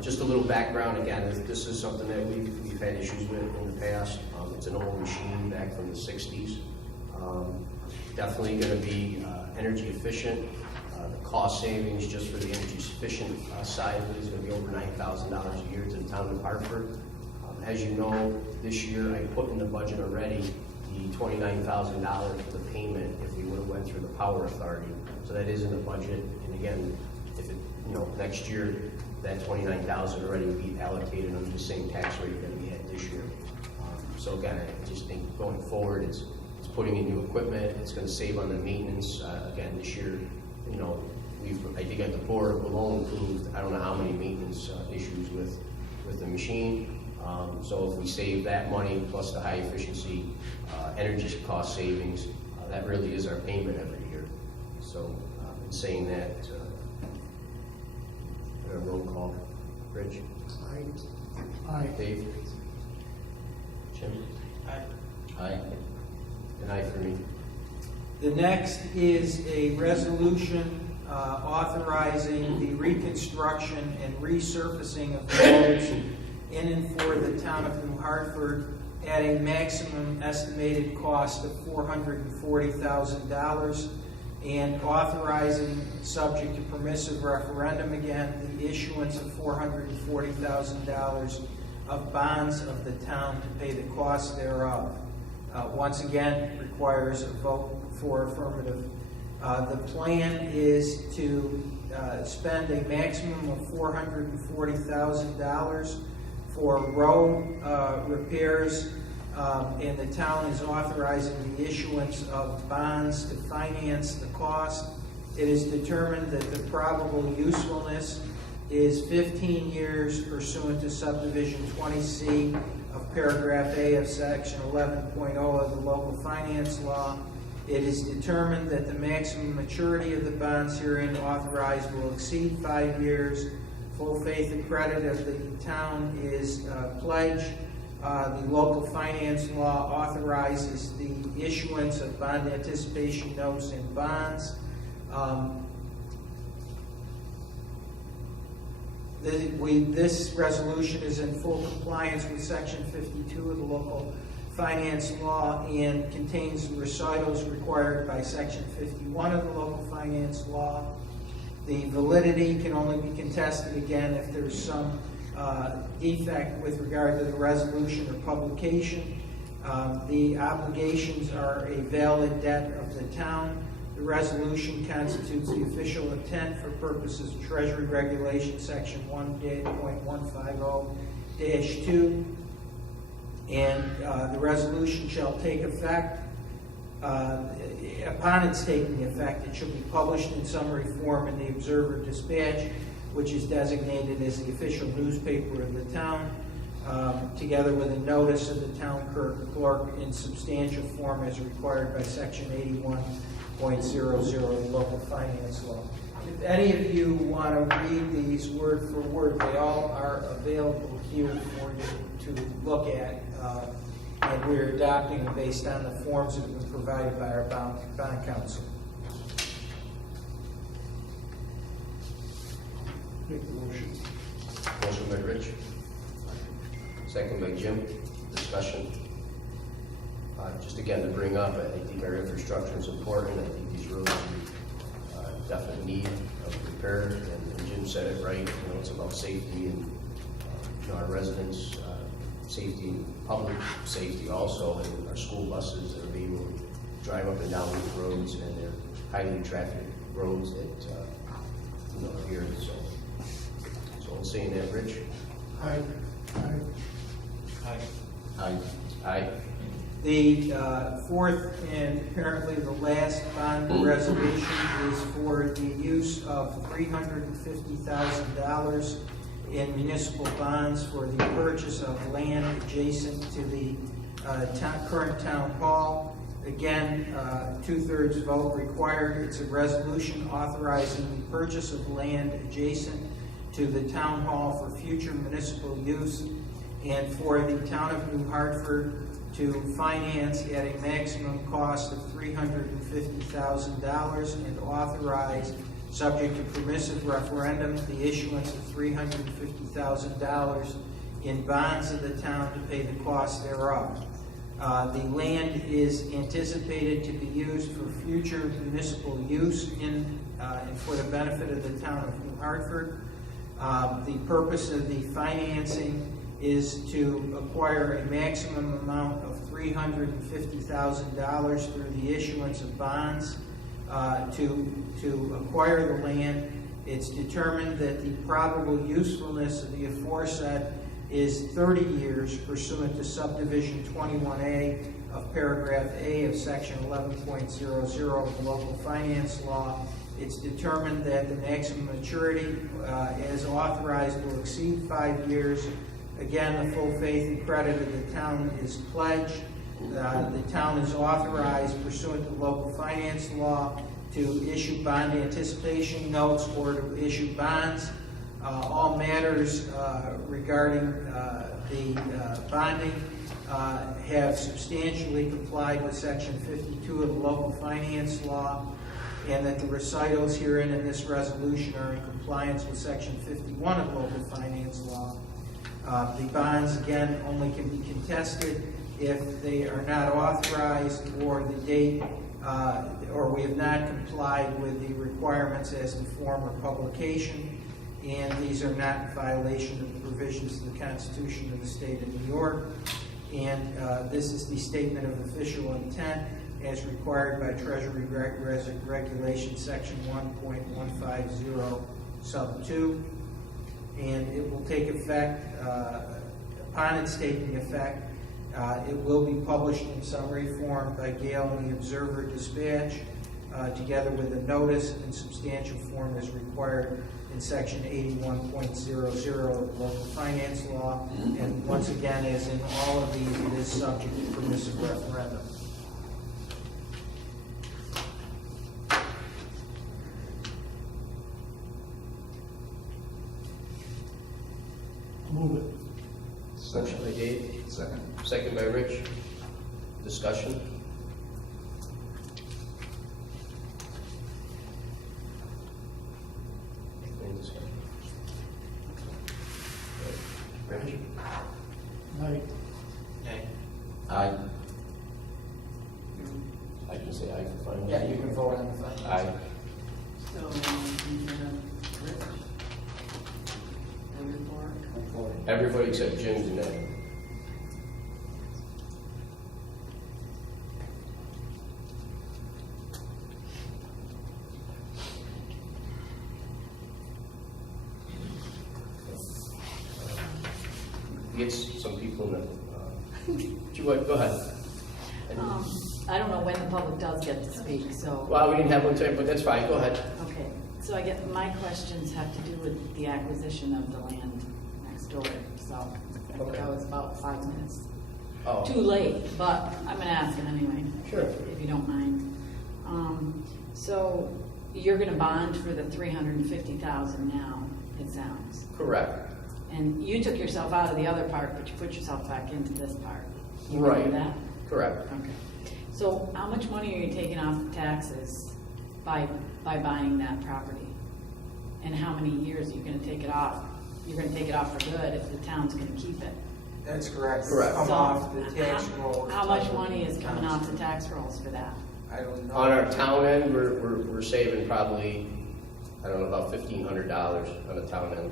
Just a little background. Again, this is something that we've had issues with in the past. It's an old machine back from the 60s. Definitely going to be energy efficient. The cost savings just for the energy efficient side of it is going to be over $9,000 a year to the town of Hartford. As you know, this year I put in the budget already the $29,000 for the payment if we would have went through the power authority. So that is in the budget. And again, if it, next year that $29,000 already would be allocated under the same tax rate that we had this year. So again, I just think going forward, it's putting in new equipment. It's going to save on the maintenance. Again, this year, I think at the board alone approved, I don't know how many maintenance issues with the machine. So if we save that money plus the high efficiency energy cost savings, that really is our payment every year. So in saying that, a roll call. Rich? Aye. Dave? Jim? Aye. Aye. And aye for me. The next is a resolution authorizing the reconstruction and resurfacing of roads in and for the town of New Hartford at a maximum estimated cost of $440,000, and authorizing, subject to permissive referendum again, the issuance of $440,000 of bonds of the town to pay the cost thereof. Once again, requires a vote for affirmative. The plan is to spend a maximum of $440,000 for road repairs, and the town is authorizing the issuance of bonds to finance the cost. It is determined that the probable usefulness is 15 years pursuant to subdivision 20C of paragraph A of section 11.0 of the local finance law. It is determined that the maximum maturity of the bonds herein authorized will exceed 5 years. Full faith and credit of the town is pledged. The local finance law authorizes the issuance of bond anticipation notes and bonds. This resolution is in full compliance with section 52 of the local finance law and contains the recitals required by section 51 of the local finance law. The validity can only be contested again if there's some defect with regard to the resolution or publication. The obligations are a valid debt of the town. The resolution constitutes the official intent for purposes of Treasury Regulation Section 1.150-2, and the resolution shall take effect. Upon its taking effect, it shall be published in summary form in the Observer Dispatch, which is designated as the official newspaper of the town, together with a notice of the town clerk in substantial form as required by Section 81.00 of the local finance law. If any of you want to read these word for word, they all are available here for you to look at. and we're adopting them based on the forms that have been provided by our bond counsel. Make the motion. Motion by Rich. Second by Jim. Discussion. Just again to bring up, I think our infrastructure is important. I think these roads definitely need of repair, and Jim said it right. You know, it's about safety and you know, our residents' safety, public safety also, and our school buses that are being able to drive up and down these roads, and they're highly trafficked roads that you know are here. So in saying that, Rich. Aye. Aye. Aye. The fourth and apparently the last bond resolution is for the use of $350,000 in municipal bonds for the purchase of land adjacent to the current town hall. Again, 2/3 vote required. It's a resolution authorizing the purchase of land adjacent to the town hall for future municipal use and for the town of New Hartford to finance at a maximum cost of $350,000 and authorize, subject to permissive referendum, the issuance of $350,000 in bonds of the town to pay the cost thereof. The land is anticipated to be used for future municipal use and for the benefit of the town of New Hartford. The purpose of the financing is to acquire a maximum amount of $350,000 through the issuance of bonds to acquire the land. It's determined that the probable usefulness of the aforesaid is 30 years pursuant to subdivision 21A of paragraph A of section 11.00 of the local finance law. It's determined that the maximum maturity as authorized will exceed 5 years. Again, the full faith and credit of the town is pledged. The town is authorized pursuant to local finance law to issue bond anticipation notes or to issue bonds. All matters regarding the bonding have substantially complied with section 52 of the local finance law, and that the recitals herein in this resolution are in compliance with section 51 of local finance law. The bonds, again, only can be contested if they are not authorized or the date, or we have not complied with the requirements as to form or publication, and these are not in violation of the provisions of the Constitution of the State of New York. And this is the statement of official intent as required by Treasury Regulation Section 1.150 sub 2. And it will take effect, upon its taking effect, it will be published in summary form by Gale in the Observer Dispatch, together with a notice in substantial form as required in section 81.00 of the local finance law. And once again, as in all of these, it is subject to permissive referendum. Move it. Motion by Dave. Second. Second by Rich. Discussion. Any discussion? Rich? Aye. Aye. I can say aye for finance. Yeah, you can vote on the finance. Aye. So, you can, Rich? And report? Everybody except Jim tonight. Get some people that, go ahead. I don't know when the public does get to speak, so. Well, we didn't have one time, but that's fine, go ahead. Okay, so I get, my questions have to do with the acquisition of the land next door, so I think Okay. I was about 5 minutes Oh. too late, but I'm gonna ask it anyway. Sure. If you don't mind. So you're gonna bond for the 350,000 now, it sounds. Correct. And you took yourself out of the other part, but you put yourself back into this part. You Right. remember that? Correct. Okay. So how much money are you taking off the taxes by buying that property? And how many years are you gonna take it off? You're gonna take it off for good if the town's gonna keep it. That's correct. Correct. Come So, off the tax roll. How much money is coming off the tax rolls for that? I don't know. On our town end, we're saving probably, I don't know, about $1,500 on the town end.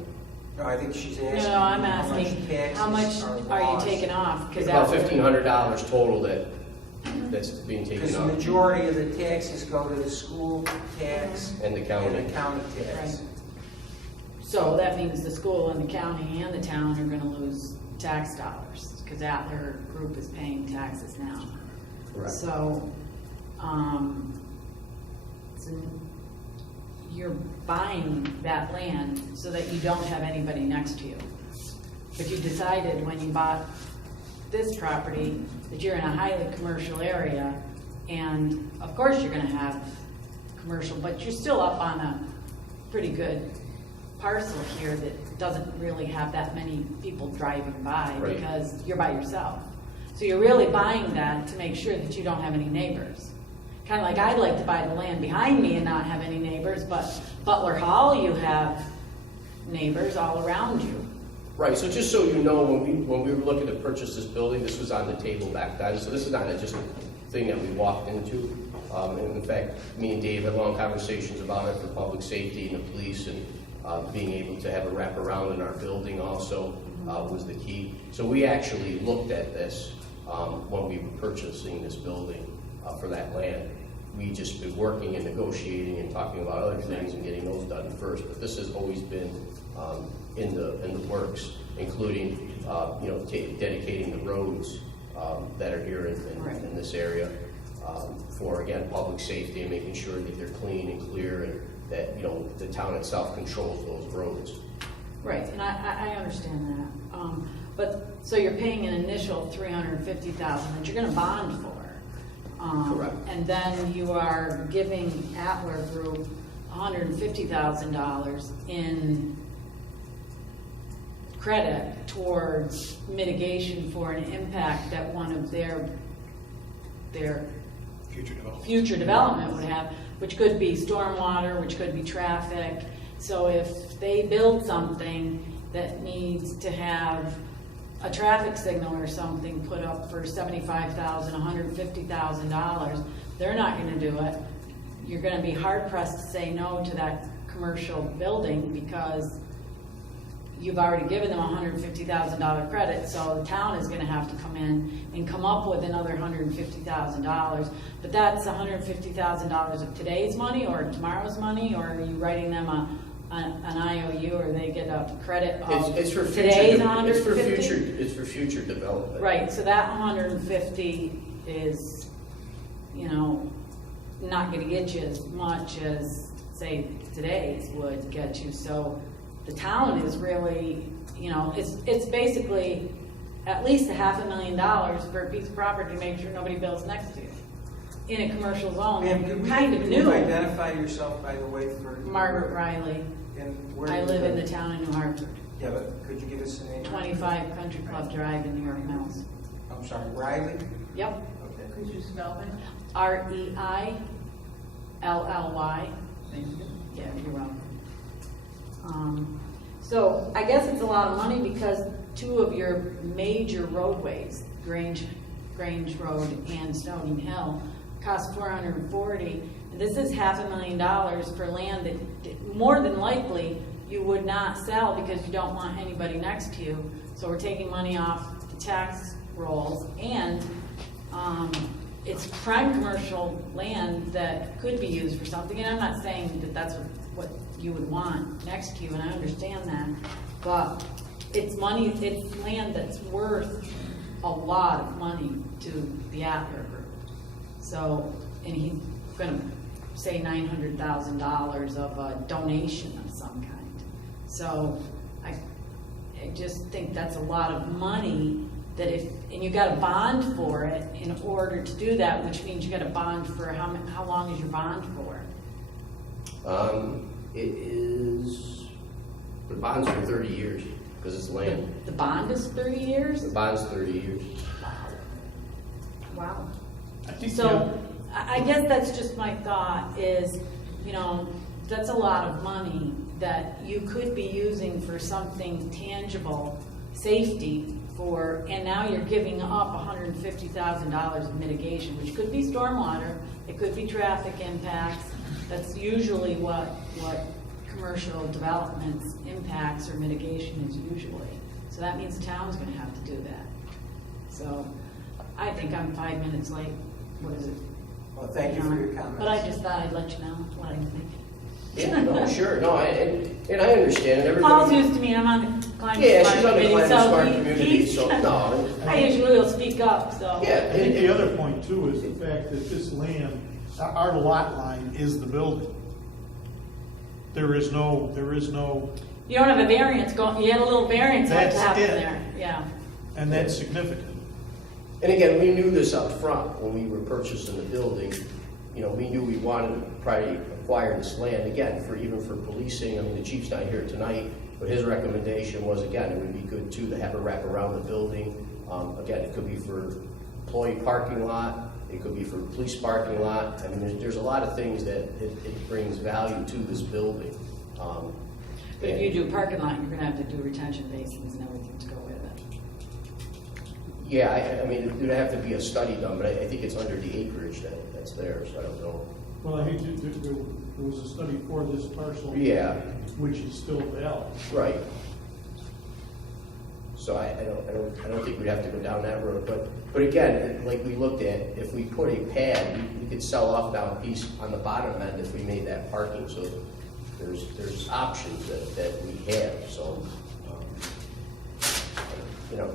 No, I think she's asking. No, I'm how much asking, taxes how much are you lost. taking off? 'Cause About after- $1,500 total that's being Because taken the off. majority of the taxes go to the school tax And the county. and the county tax. Right. So that means the school and the county and the town are gonna lose tax dollars, because Atler Group is paying taxes now. Correct. So, so you're buying that land so that you don't have anybody next to you. But you decided when you bought this property that you're in a highly commercial area, and of course you're gonna have commercial, but you're still up on a pretty good parcel here that doesn't really have that many people driving by Right. because you're by yourself. So you're really buying that to make sure that you don't have any neighbors. Kind of like I'd like to buy the land behind me and not have any neighbors, but Butler Hall, you have neighbors all around you. Right, so just so you know, when we were looking to purchase this building, this was on the table back then, so this is not just a thing that we walked into. And in fact, me and Dave had long conversations about it for public safety and the police, and being able to have a wraparound in our building also was the key. So we actually looked at this when we were purchasing this building for that land. We just been working and negotiating and talking about other things and getting those done first, but this has always been in the works, including dedicating the roads that are here in this area for, again, public safety and making sure that they're clean and clear, and that the town itself controls those roads. Right, and I understand that. But, so you're paying an initial $350,000 that you're gonna bond for. Correct. And then you are giving Atler Group $150,000 in credit towards mitigation for an impact that one of their future development would have, which could be stormwater, which could be traffic. So if they build something that needs to have a traffic signal or something put up for $75,000, $150,000, they're not gonna do it. You're gonna be hard pressed to say no to that commercial building because you've already given them a $150,000 credit, so the town is gonna have to come in and come up with another $150,000. But that's $150,000 of today's money or tomorrow's money, or are you writing them an IOU, or they get a credit of It's for today's future. $150,000? It's for future development. Right, so that 150 is, not gonna get you as much as, say, today's would get you. So the town is really, it's basically at least $500,000 for a piece of property to make sure nobody builds next to you in a commercial zone. Ma'am, could Kind of you new. identify yourself, by the way, for? Margaret Riley. And where I you live in the live? town of New Hartford, Yeah, but could you give us the name? 25 Country Club Drive in New York Mills. I'm sorry, Riley? Yep. Okay. Could you spell it? Reilly. Yeah, you're welcome. So I guess it's a lot of money because two of your major roadways, Grange Road and Snowden Hill, cost $440. This is $500,000 for land that more than likely you would not sell because you don't want anybody next to you. So we're taking money off the tax rolls, and it's prime commercial land that could be used for something. And I'm not saying that that's what you would want next to you, and I understand that. But it's money, it's land that's worth a lot of money to the Atler Group. So, and he's gonna say $900,000 of a donation of some kind. So I just think that's a lot of money that and you got a bond for it in order to do that, which means you got a bond for how long is your bond for? The bond's for 30 years, because it's land. The bond is 30 years? The bond's 30 years. Wow. I think So, I guess that's just my thought is, you know, that's a lot of money that you could be using for something tangible, safety for, and now you're giving up $150,000 of mitigation, which could be stormwater, it could be traffic impacts. That's usually what commercial developments impacts or mitigation is usually. So that means the town's gonna have to do that. So, I think I'm 5 minutes late. What is it? Well, thank you for your comments. But I just thought I'd let you know what I think. Yeah, no, sure, no, and I understand, and Paul's everybody. used to me, I'm on the climate Yeah, smart she's on the committee, climate so smart he- community, he's- so, no. I usually will speak up, so. Yeah, I think the other point too is the fact that this land, our lot line is the building. There is no, You don't have a variance going, you had a little variance have to That's happen it. there, yeah. and that's significant. And again, we knew this up front when we were purchasing the building. You know, we knew we wanted to probably acquire this land, again, for, even for policing. I mean, the chief's not here tonight, but his recommendation was, again, it would be good too to have a wrap around the building. Again, it could be for employee parking lot, it could be for police parking lot. I mean, there's a lot of things that it brings value to this building. But if you do parking lot, you're gonna have to do retention basins and everything to go with it. Yeah, I mean, there'd have to be a study done, but I think it's under the acreage that's there, so I don't know. Well, I think there was a study for this parcel. Yeah. Which is still valid. Right. So I don't think we'd have to go down that road, but again, like we looked at, if we put a pad, we could sell off down a piece on the bottom end if we made that parking, so there's options that we have, so, you know,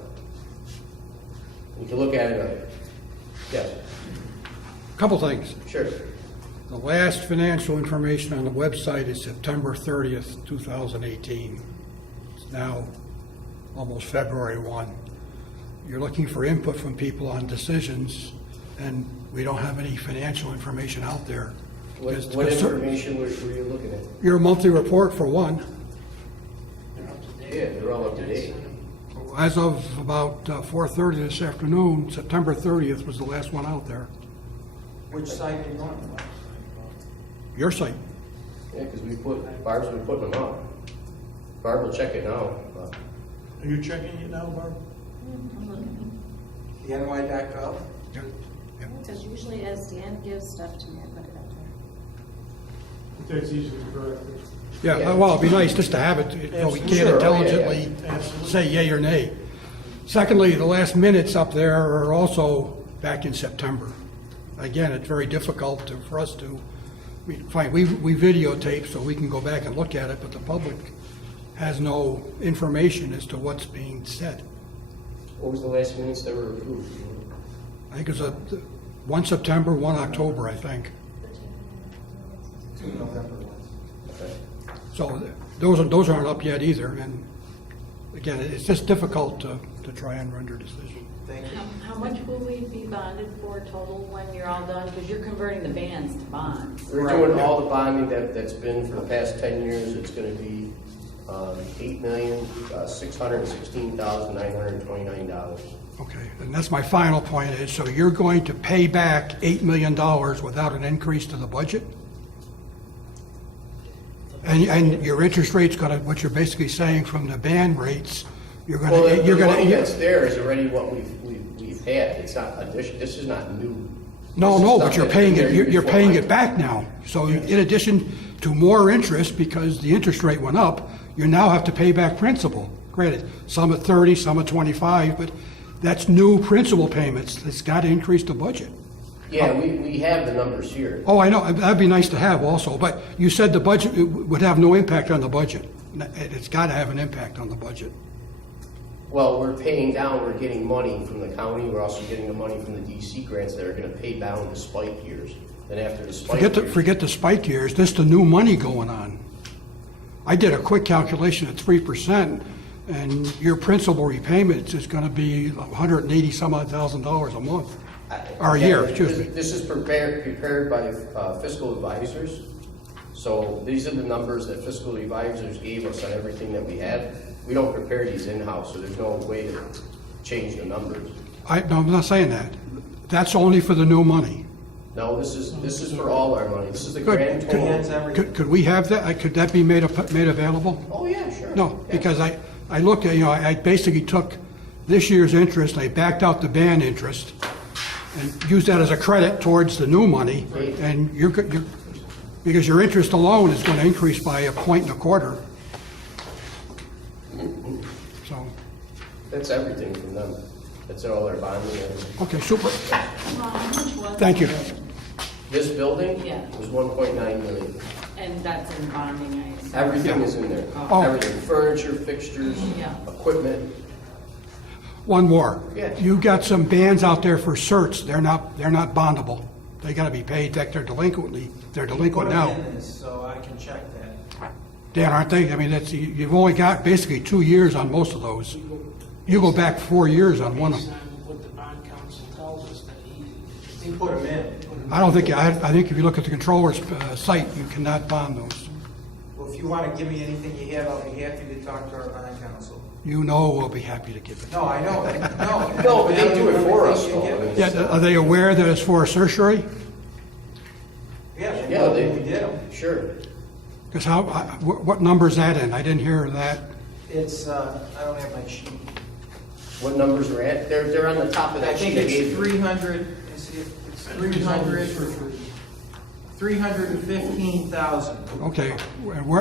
we can look at it, yes, Couple things. sure. The last financial information on the website is September 30th, 2018. It's now almost February 1. You're looking for input from people on decisions, and we don't have any financial information out there. What Because- information were you looking at? Your monthly report, for one, Yeah, they're all up to date. as of about 4:30 this afternoon, September 30th was the last one out there. Which site do you want? Your site. Yeah, because Barb's been putting them up. Barb will check it now, but. Are you checking it now, Barb? The NY.gov? Yeah. Because usually as Dan gives stuff to me, I put it up there. That's easily corrected. Yeah, well, it'd be nice just to have it, you know, we can't Sure, oh, yeah, intelligently Absolutely. say yay or nay. Secondly, the last minutes up there are also back in September. Again, it's very difficult for us to, fine, we videotape so we can go back and look at it, but the public has no information as to what's being said. What was the last minutes that were approved? I think it's 1 September, 1 October, I think. 2 November ones. Okay. So those aren't up yet either, and again, it's just difficult to try and render a decision. Thank you. How much will we be bonded for total when you're all done? Because you're converting the bands to bonds. We're doing all the bonding that's been for the past 10 years. It's going to be $8,616,929. Okay, and that's my final point is, so you're going to pay back $8 million without an increase to the budget? And your interest rate's gonna, what you're basically saying from the band rates, you're Well, gonna, the money that's there is already what we've had. It's not addition. This is not new. No, This is no, stuff but you're that's paying been it, there you're before paying my it back now. So in addition to more interest, because the interest rate went up, you now have to pay back principal. Granted, some at 30, some at 25, but that's new principal payments. It's got to increase the budget. Yeah, we have the numbers here. Oh, I know, that'd be nice to have also, but you said the budget would have no impact on the budget. It's got to have an impact on the budget. Well, we're paying down, we're getting money from the county, we're also getting the money from the DC grants that are gonna pay down the spike years. Then after the spike years. Forget the spike years, this the new money going on. I did a quick calculation at 3%, and your principal repayments is gonna be $180,000 a month, or a year, excuse me. This is prepared by fiscal advisors. So these are the numbers that fiscal advisors gave us on everything that we had. We don't prepare these in-house, so there's no way to change the numbers. No, I'm not saying that. That's only for the new money. No, this is for all our money. This is the Good. grand Could- total. Hands everything. Could we have that, could that be made available? Oh, yeah, sure. No, Yeah. because I looked at, I basically took this year's interest, I backed out the band interest, and used that as a credit towards the new money, and because your interest alone is gonna increase by 1.25 points. So, That's everything from them. That's all their bonding and everything. okay, super. How much was Thank you. it? This building Yeah. was 1.9 million. And that's in bonding, I assume. Everything is in there. Oh. Everything, furniture, fixtures, Yeah. equipment. One more. Yeah. You got some bands out there for certs, they're not bondable. They gotta be paid, they're delinquent Put now. them in this, so I can check that. Dan, aren't they? I mean, you've only got basically 2 years on most of those. You go back 4 years on one of Based them. on what the bond council tells us that he. You put them in. I don't think, I think if you look at the controller's site, you cannot bond those. Well, if you want to give me anything you have, I'll be happy to talk to our bond council. You know we'll be happy to give it. No, I know, no. No, but they do it for us, Everything you though. give Yeah, us. are they aware that it's for a certiorari? Yeah, Yeah, we they did them. Sure. Because what number is that in? I didn't hear that. It's, I don't have my sheet. What numbers are at? They're on the top of I that think sheet. I it's gave you. 300, it's 315,000. Okay,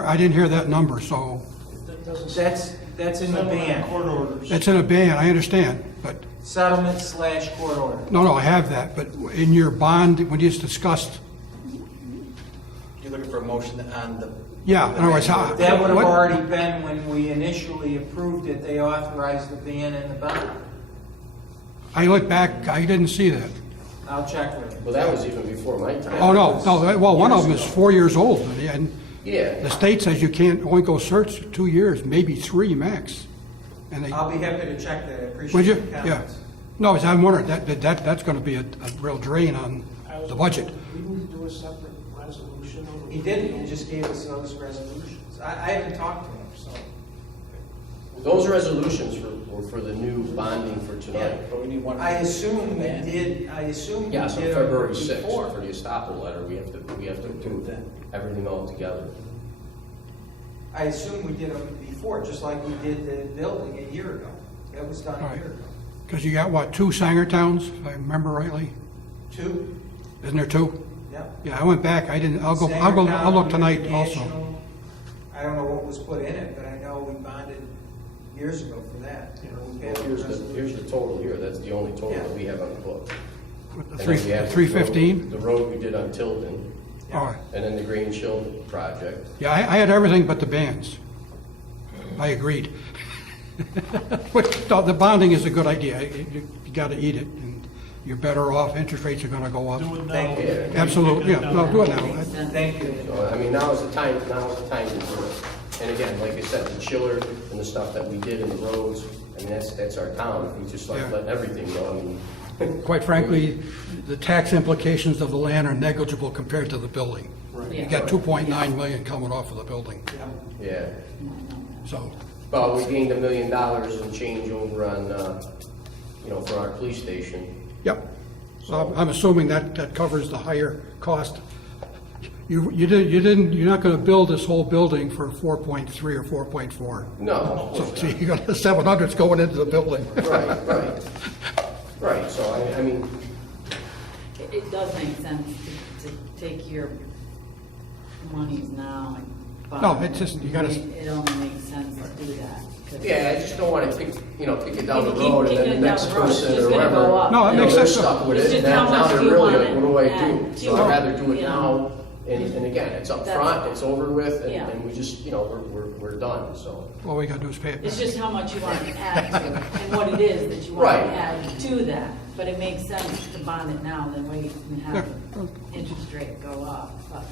I didn't hear that number, so That doesn't say. That's in the ban. Court orders. it's in a ban, I understand, but, Settlement/court order. no, I have that, but in your bond, when you discussed, You're looking for a motion on the. yeah, in other words, how? That would have what- already been when we initially approved it, they authorized the ban and the bond. I look back, I didn't see that. I'll check with you. Well, that was even before my time. Oh, no, well, one of them is 4 years old, and the Yeah. state says you can't, only go search 2 years, maybe 3 max. And they, I'll be happy to check that, I would appreciate you? the Yeah. comments. No, I'm wondering, that's gonna be a real drain on the budget. We need to do a separate resolution. over- He didn't, he just gave us those resolutions. I haven't talked to him, so. Those resolutions were for the new bonding for tonight. But we need one. I assume we did, I assume we did. Yes, on them February 6th, before. for the estoppel letter, we have to do everything all together. I assume we did them before, just like we did the building a year ago. That was done All a right. year ago. Because you got, what, 2 Sanger towns, if I remember rightly? 2, Isn't there 2? yeah. Yeah, I went back, I didn't, I'll look tonight also. National, I don't know what was put in it, but I know we bonded years ago for that. Or we Well, had a here's the resolution. total here, that's the only total that we have on the book. With the And then we have the 315? road- The road we did on Tilden, Oh, and then the Green Hill project. yeah, I had everything but the bands. I agreed. But no, the bonding is a good idea. You gotta eat it, and you're better off, interest rates are gonna go up. Do it now. Thank you. Absolutely, yeah, no, do it now. Thank you. So, I mean, now is the time to do it. And again, like I said, the chiller and the stuff that we did in the roads, I mean, that's our town. If we just like Yeah. let everything go, I mean. Quite frankly, the tax implications of the land are negligible compared to the building. You got 2.9 million coming off of the building, Yeah. so, Well, we gained $1 million and change over on, for our police station. yep. So I'm assuming that covers the higher cost. You're not gonna build this whole building for 4.3 or 4.4. No, of So course so not. you got 700's going into the building. Right. Right, so I mean, It does make sense to take your monies now and. No, bond it's just, it. you gotta- It only makes sense to do that. 'cause- yeah, I just don't want to kick it down the Keep road and kicking then it the down next the road. It's person just or gonna whatever. go up. No, it makes they're sense. stuck with It's it, just and how now much they're you really want like, what do I it do? at, So I'd rather do it you know. now, and again, it's up That's- front, it's over with, Yeah. and we just, we're done, so. All we gotta do is pay it back. It's just how much you want to add to it and what it is that you want Right. to add to that. But it makes sense to bond it now than wait and have Yeah. interest rate go up. But,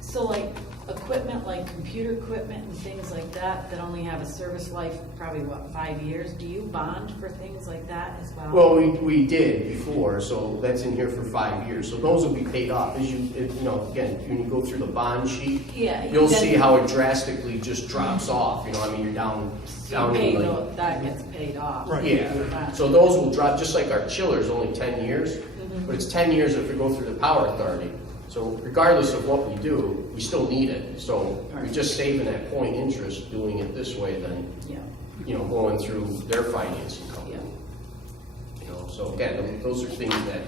so like, equipment like computer equipment and things like that, that only have a service life, probably what, 5 years? Do you bond for things like that as well? Well, we did before, so that's in here for 5 years. So those will be paid off. As you know, again, when you go through the bond sheet, Yeah, you'll then- see how it drastically just drops off. You know, I mean, you're down You pay in like, that gets paid off. yeah. So those will drop, just like our chiller's only 10 years, but it's 10 years if we go through the power authority. So regardless of what we do, we still need it. So we're just saving that point interest doing it this way than, Yeah, you know, going through their financing company. yeah. You know, so again, those are things that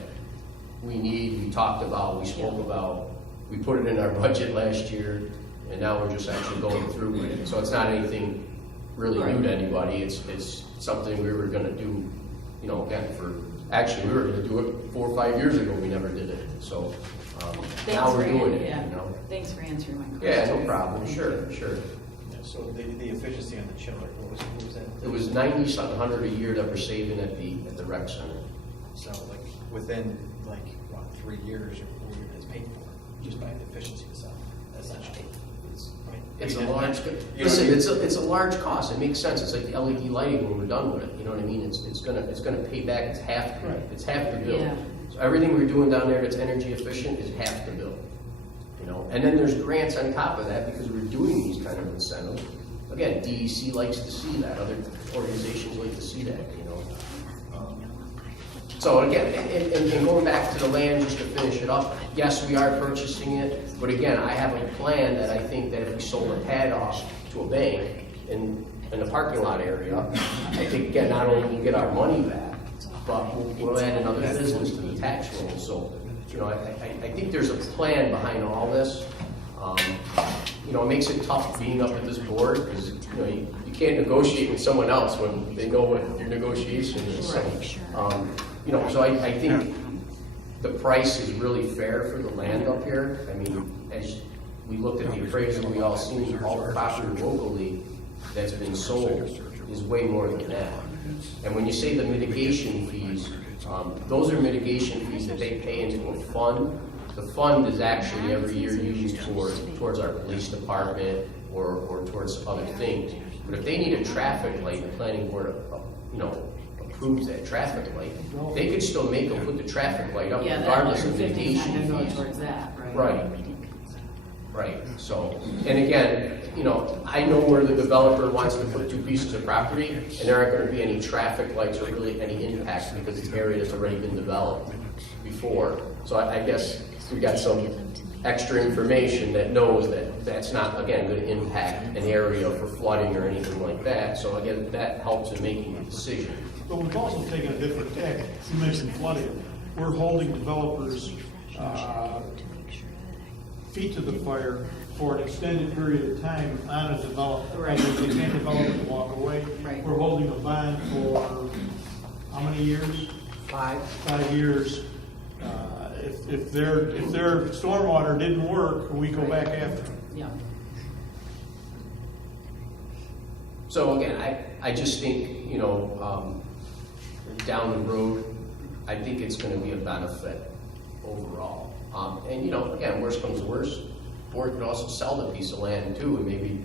we need, we talked about, we spoke about, we put it in our budget last year, and now we're just actually going through with it. So it's not anything really new to anybody, it's something we were gonna do, you know, again, actually, we were gonna do it 4 or 5 years ago, we never did it, so, now we're doing it, you know? Thanks for answering my Yeah, question. no problem, sure. Yeah, so the efficiency on the chiller, what was that? It was 90-something hundred a year that we're saving at the rec center. So like within like, what, 3 years or 4 years, it's paid for, just by the efficiency itself, essentially. It's a large, listen, it's a large cost, it makes sense, it's like the LED lighting when we're done with it, you know what I mean? It's gonna pay back, it's half the bill. Yeah. So everything we're doing down there that's energy efficient is half the bill, you know? And then there's grants on top of that because we're doing these kind of incentives. Again, DEC likes to see that, other organizations like to see that, you know? So again, and going back to the land, just to finish it up, yes, we are purchasing it, but again, I have a plan that I think that if we sold a pad off to a bank in the parking lot area, I think, again, not only will we get our money back, but we'll add another business to the tax roll. So, you know, I think there's a plan behind all this. You know, it makes it tough being up at this board, because, you know, you can't negotiate with someone else when they know what your negotiation is. So, you know, so I think the price is really fair for the land up here. I mean, as we looked at the appraisal, we all seen all the property locally that's been sold is way more than that. And when you say the mitigation fees, those are mitigation fees that they pay into a fund. The fund is actually every year used towards our police department or towards other things. But if they need a traffic light, the planning board, you know, approves that traffic light, they could still make them put the traffic light up Yeah, regardless that of 50 is not mitigation gonna go fees. towards that, right? Right. Right, so, and again, you know, I know where the developer wants to put 2 pieces of property, and there aren't gonna be any traffic lights or really any impact because the area has already been developed before. So I guess we got some extra information that knows that that's not, again, gonna impact an area for flooding or anything like that. So again, that helps in making a decision. But we've also taken a different tack. You mentioned flooding. We're holding developers feet to the fire for an extended period of time on a development. Right. They can't develop and walk away. Right. We're holding a bond for how many years? 5. 5 years. If their stormwater didn't work, we go back after them. Yeah. So again, I just think, you know, down the road, I think it's gonna be a benefit overall. And you know, again, worst comes to worst, board could also sell the piece of land too, and maybe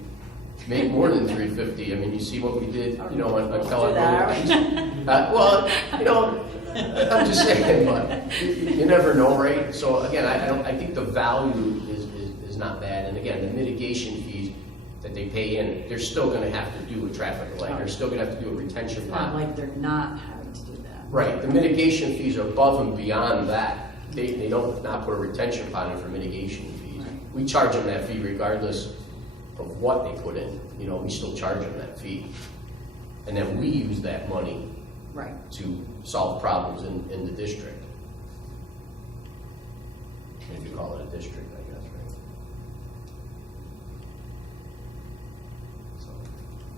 make more than $350. I mean, you see what we did, you know, on Kellogg Road. Well, you know, I'm just saying, but you never know, right? So again, I think the value is not bad. And again, the mitigation fees that they pay in, they're still gonna have to do a traffic light. They're still gonna have to do a retention It's not pond. like they're not having to do that. Right, the mitigation fees are above and beyond that. They don't not put a retention pond in for mitigation fees. Right. We charge them that fee regardless of what they put in. You know, we still charge them that fee. And then we use that money Right. to solve problems in the district. If you call it a district, I guess, right?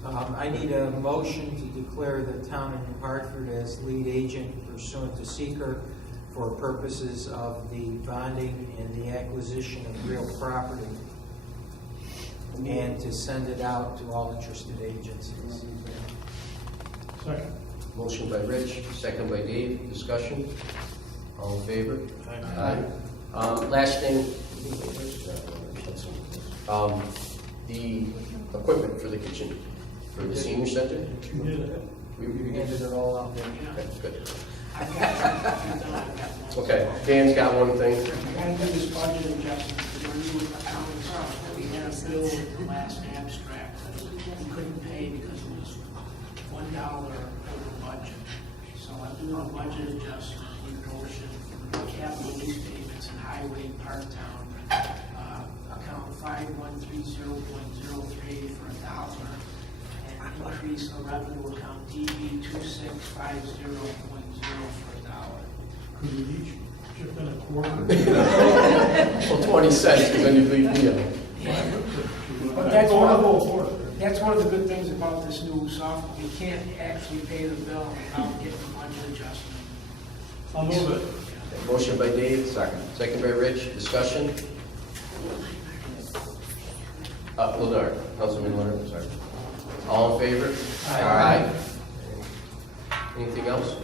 So, I need a motion to declare the town of New Hartford as lead agent pursuant to seeker for purposes of the bonding and the acquisition of real property, and to send it out to all interested agencies. Second. Motion by Rich, second by Dave. Discussion? All in favor? Aye. Last thing. The equipment for the kitchen, for the senior center? You did it. We handed it all out there. Okay, good. I've got Okay, Dan's got one thing. I gotta do this budget adjustment for our new accounting software. We had a bill with the last abstract that we couldn't pay because it was $1 over budget. So I'm doing a budget adjustment in Goshen for capital lease payments and highway part-town. Account 5130.03 for $1. And increase the revenue account DB 2650.0 for $1. Could we each chip in a quarter? Well, 20 cents, because then you leave me out. But that's Or one a of whole the, quarter. that's one of the good things about this new software. You can't actually pay the bill without getting a budget adjustment. I'll move it. Motion by Dave. Second by Rich. Discussion? Lenard. Councilman Lenard, I'm sorry. All in favor? Aye. Anything else?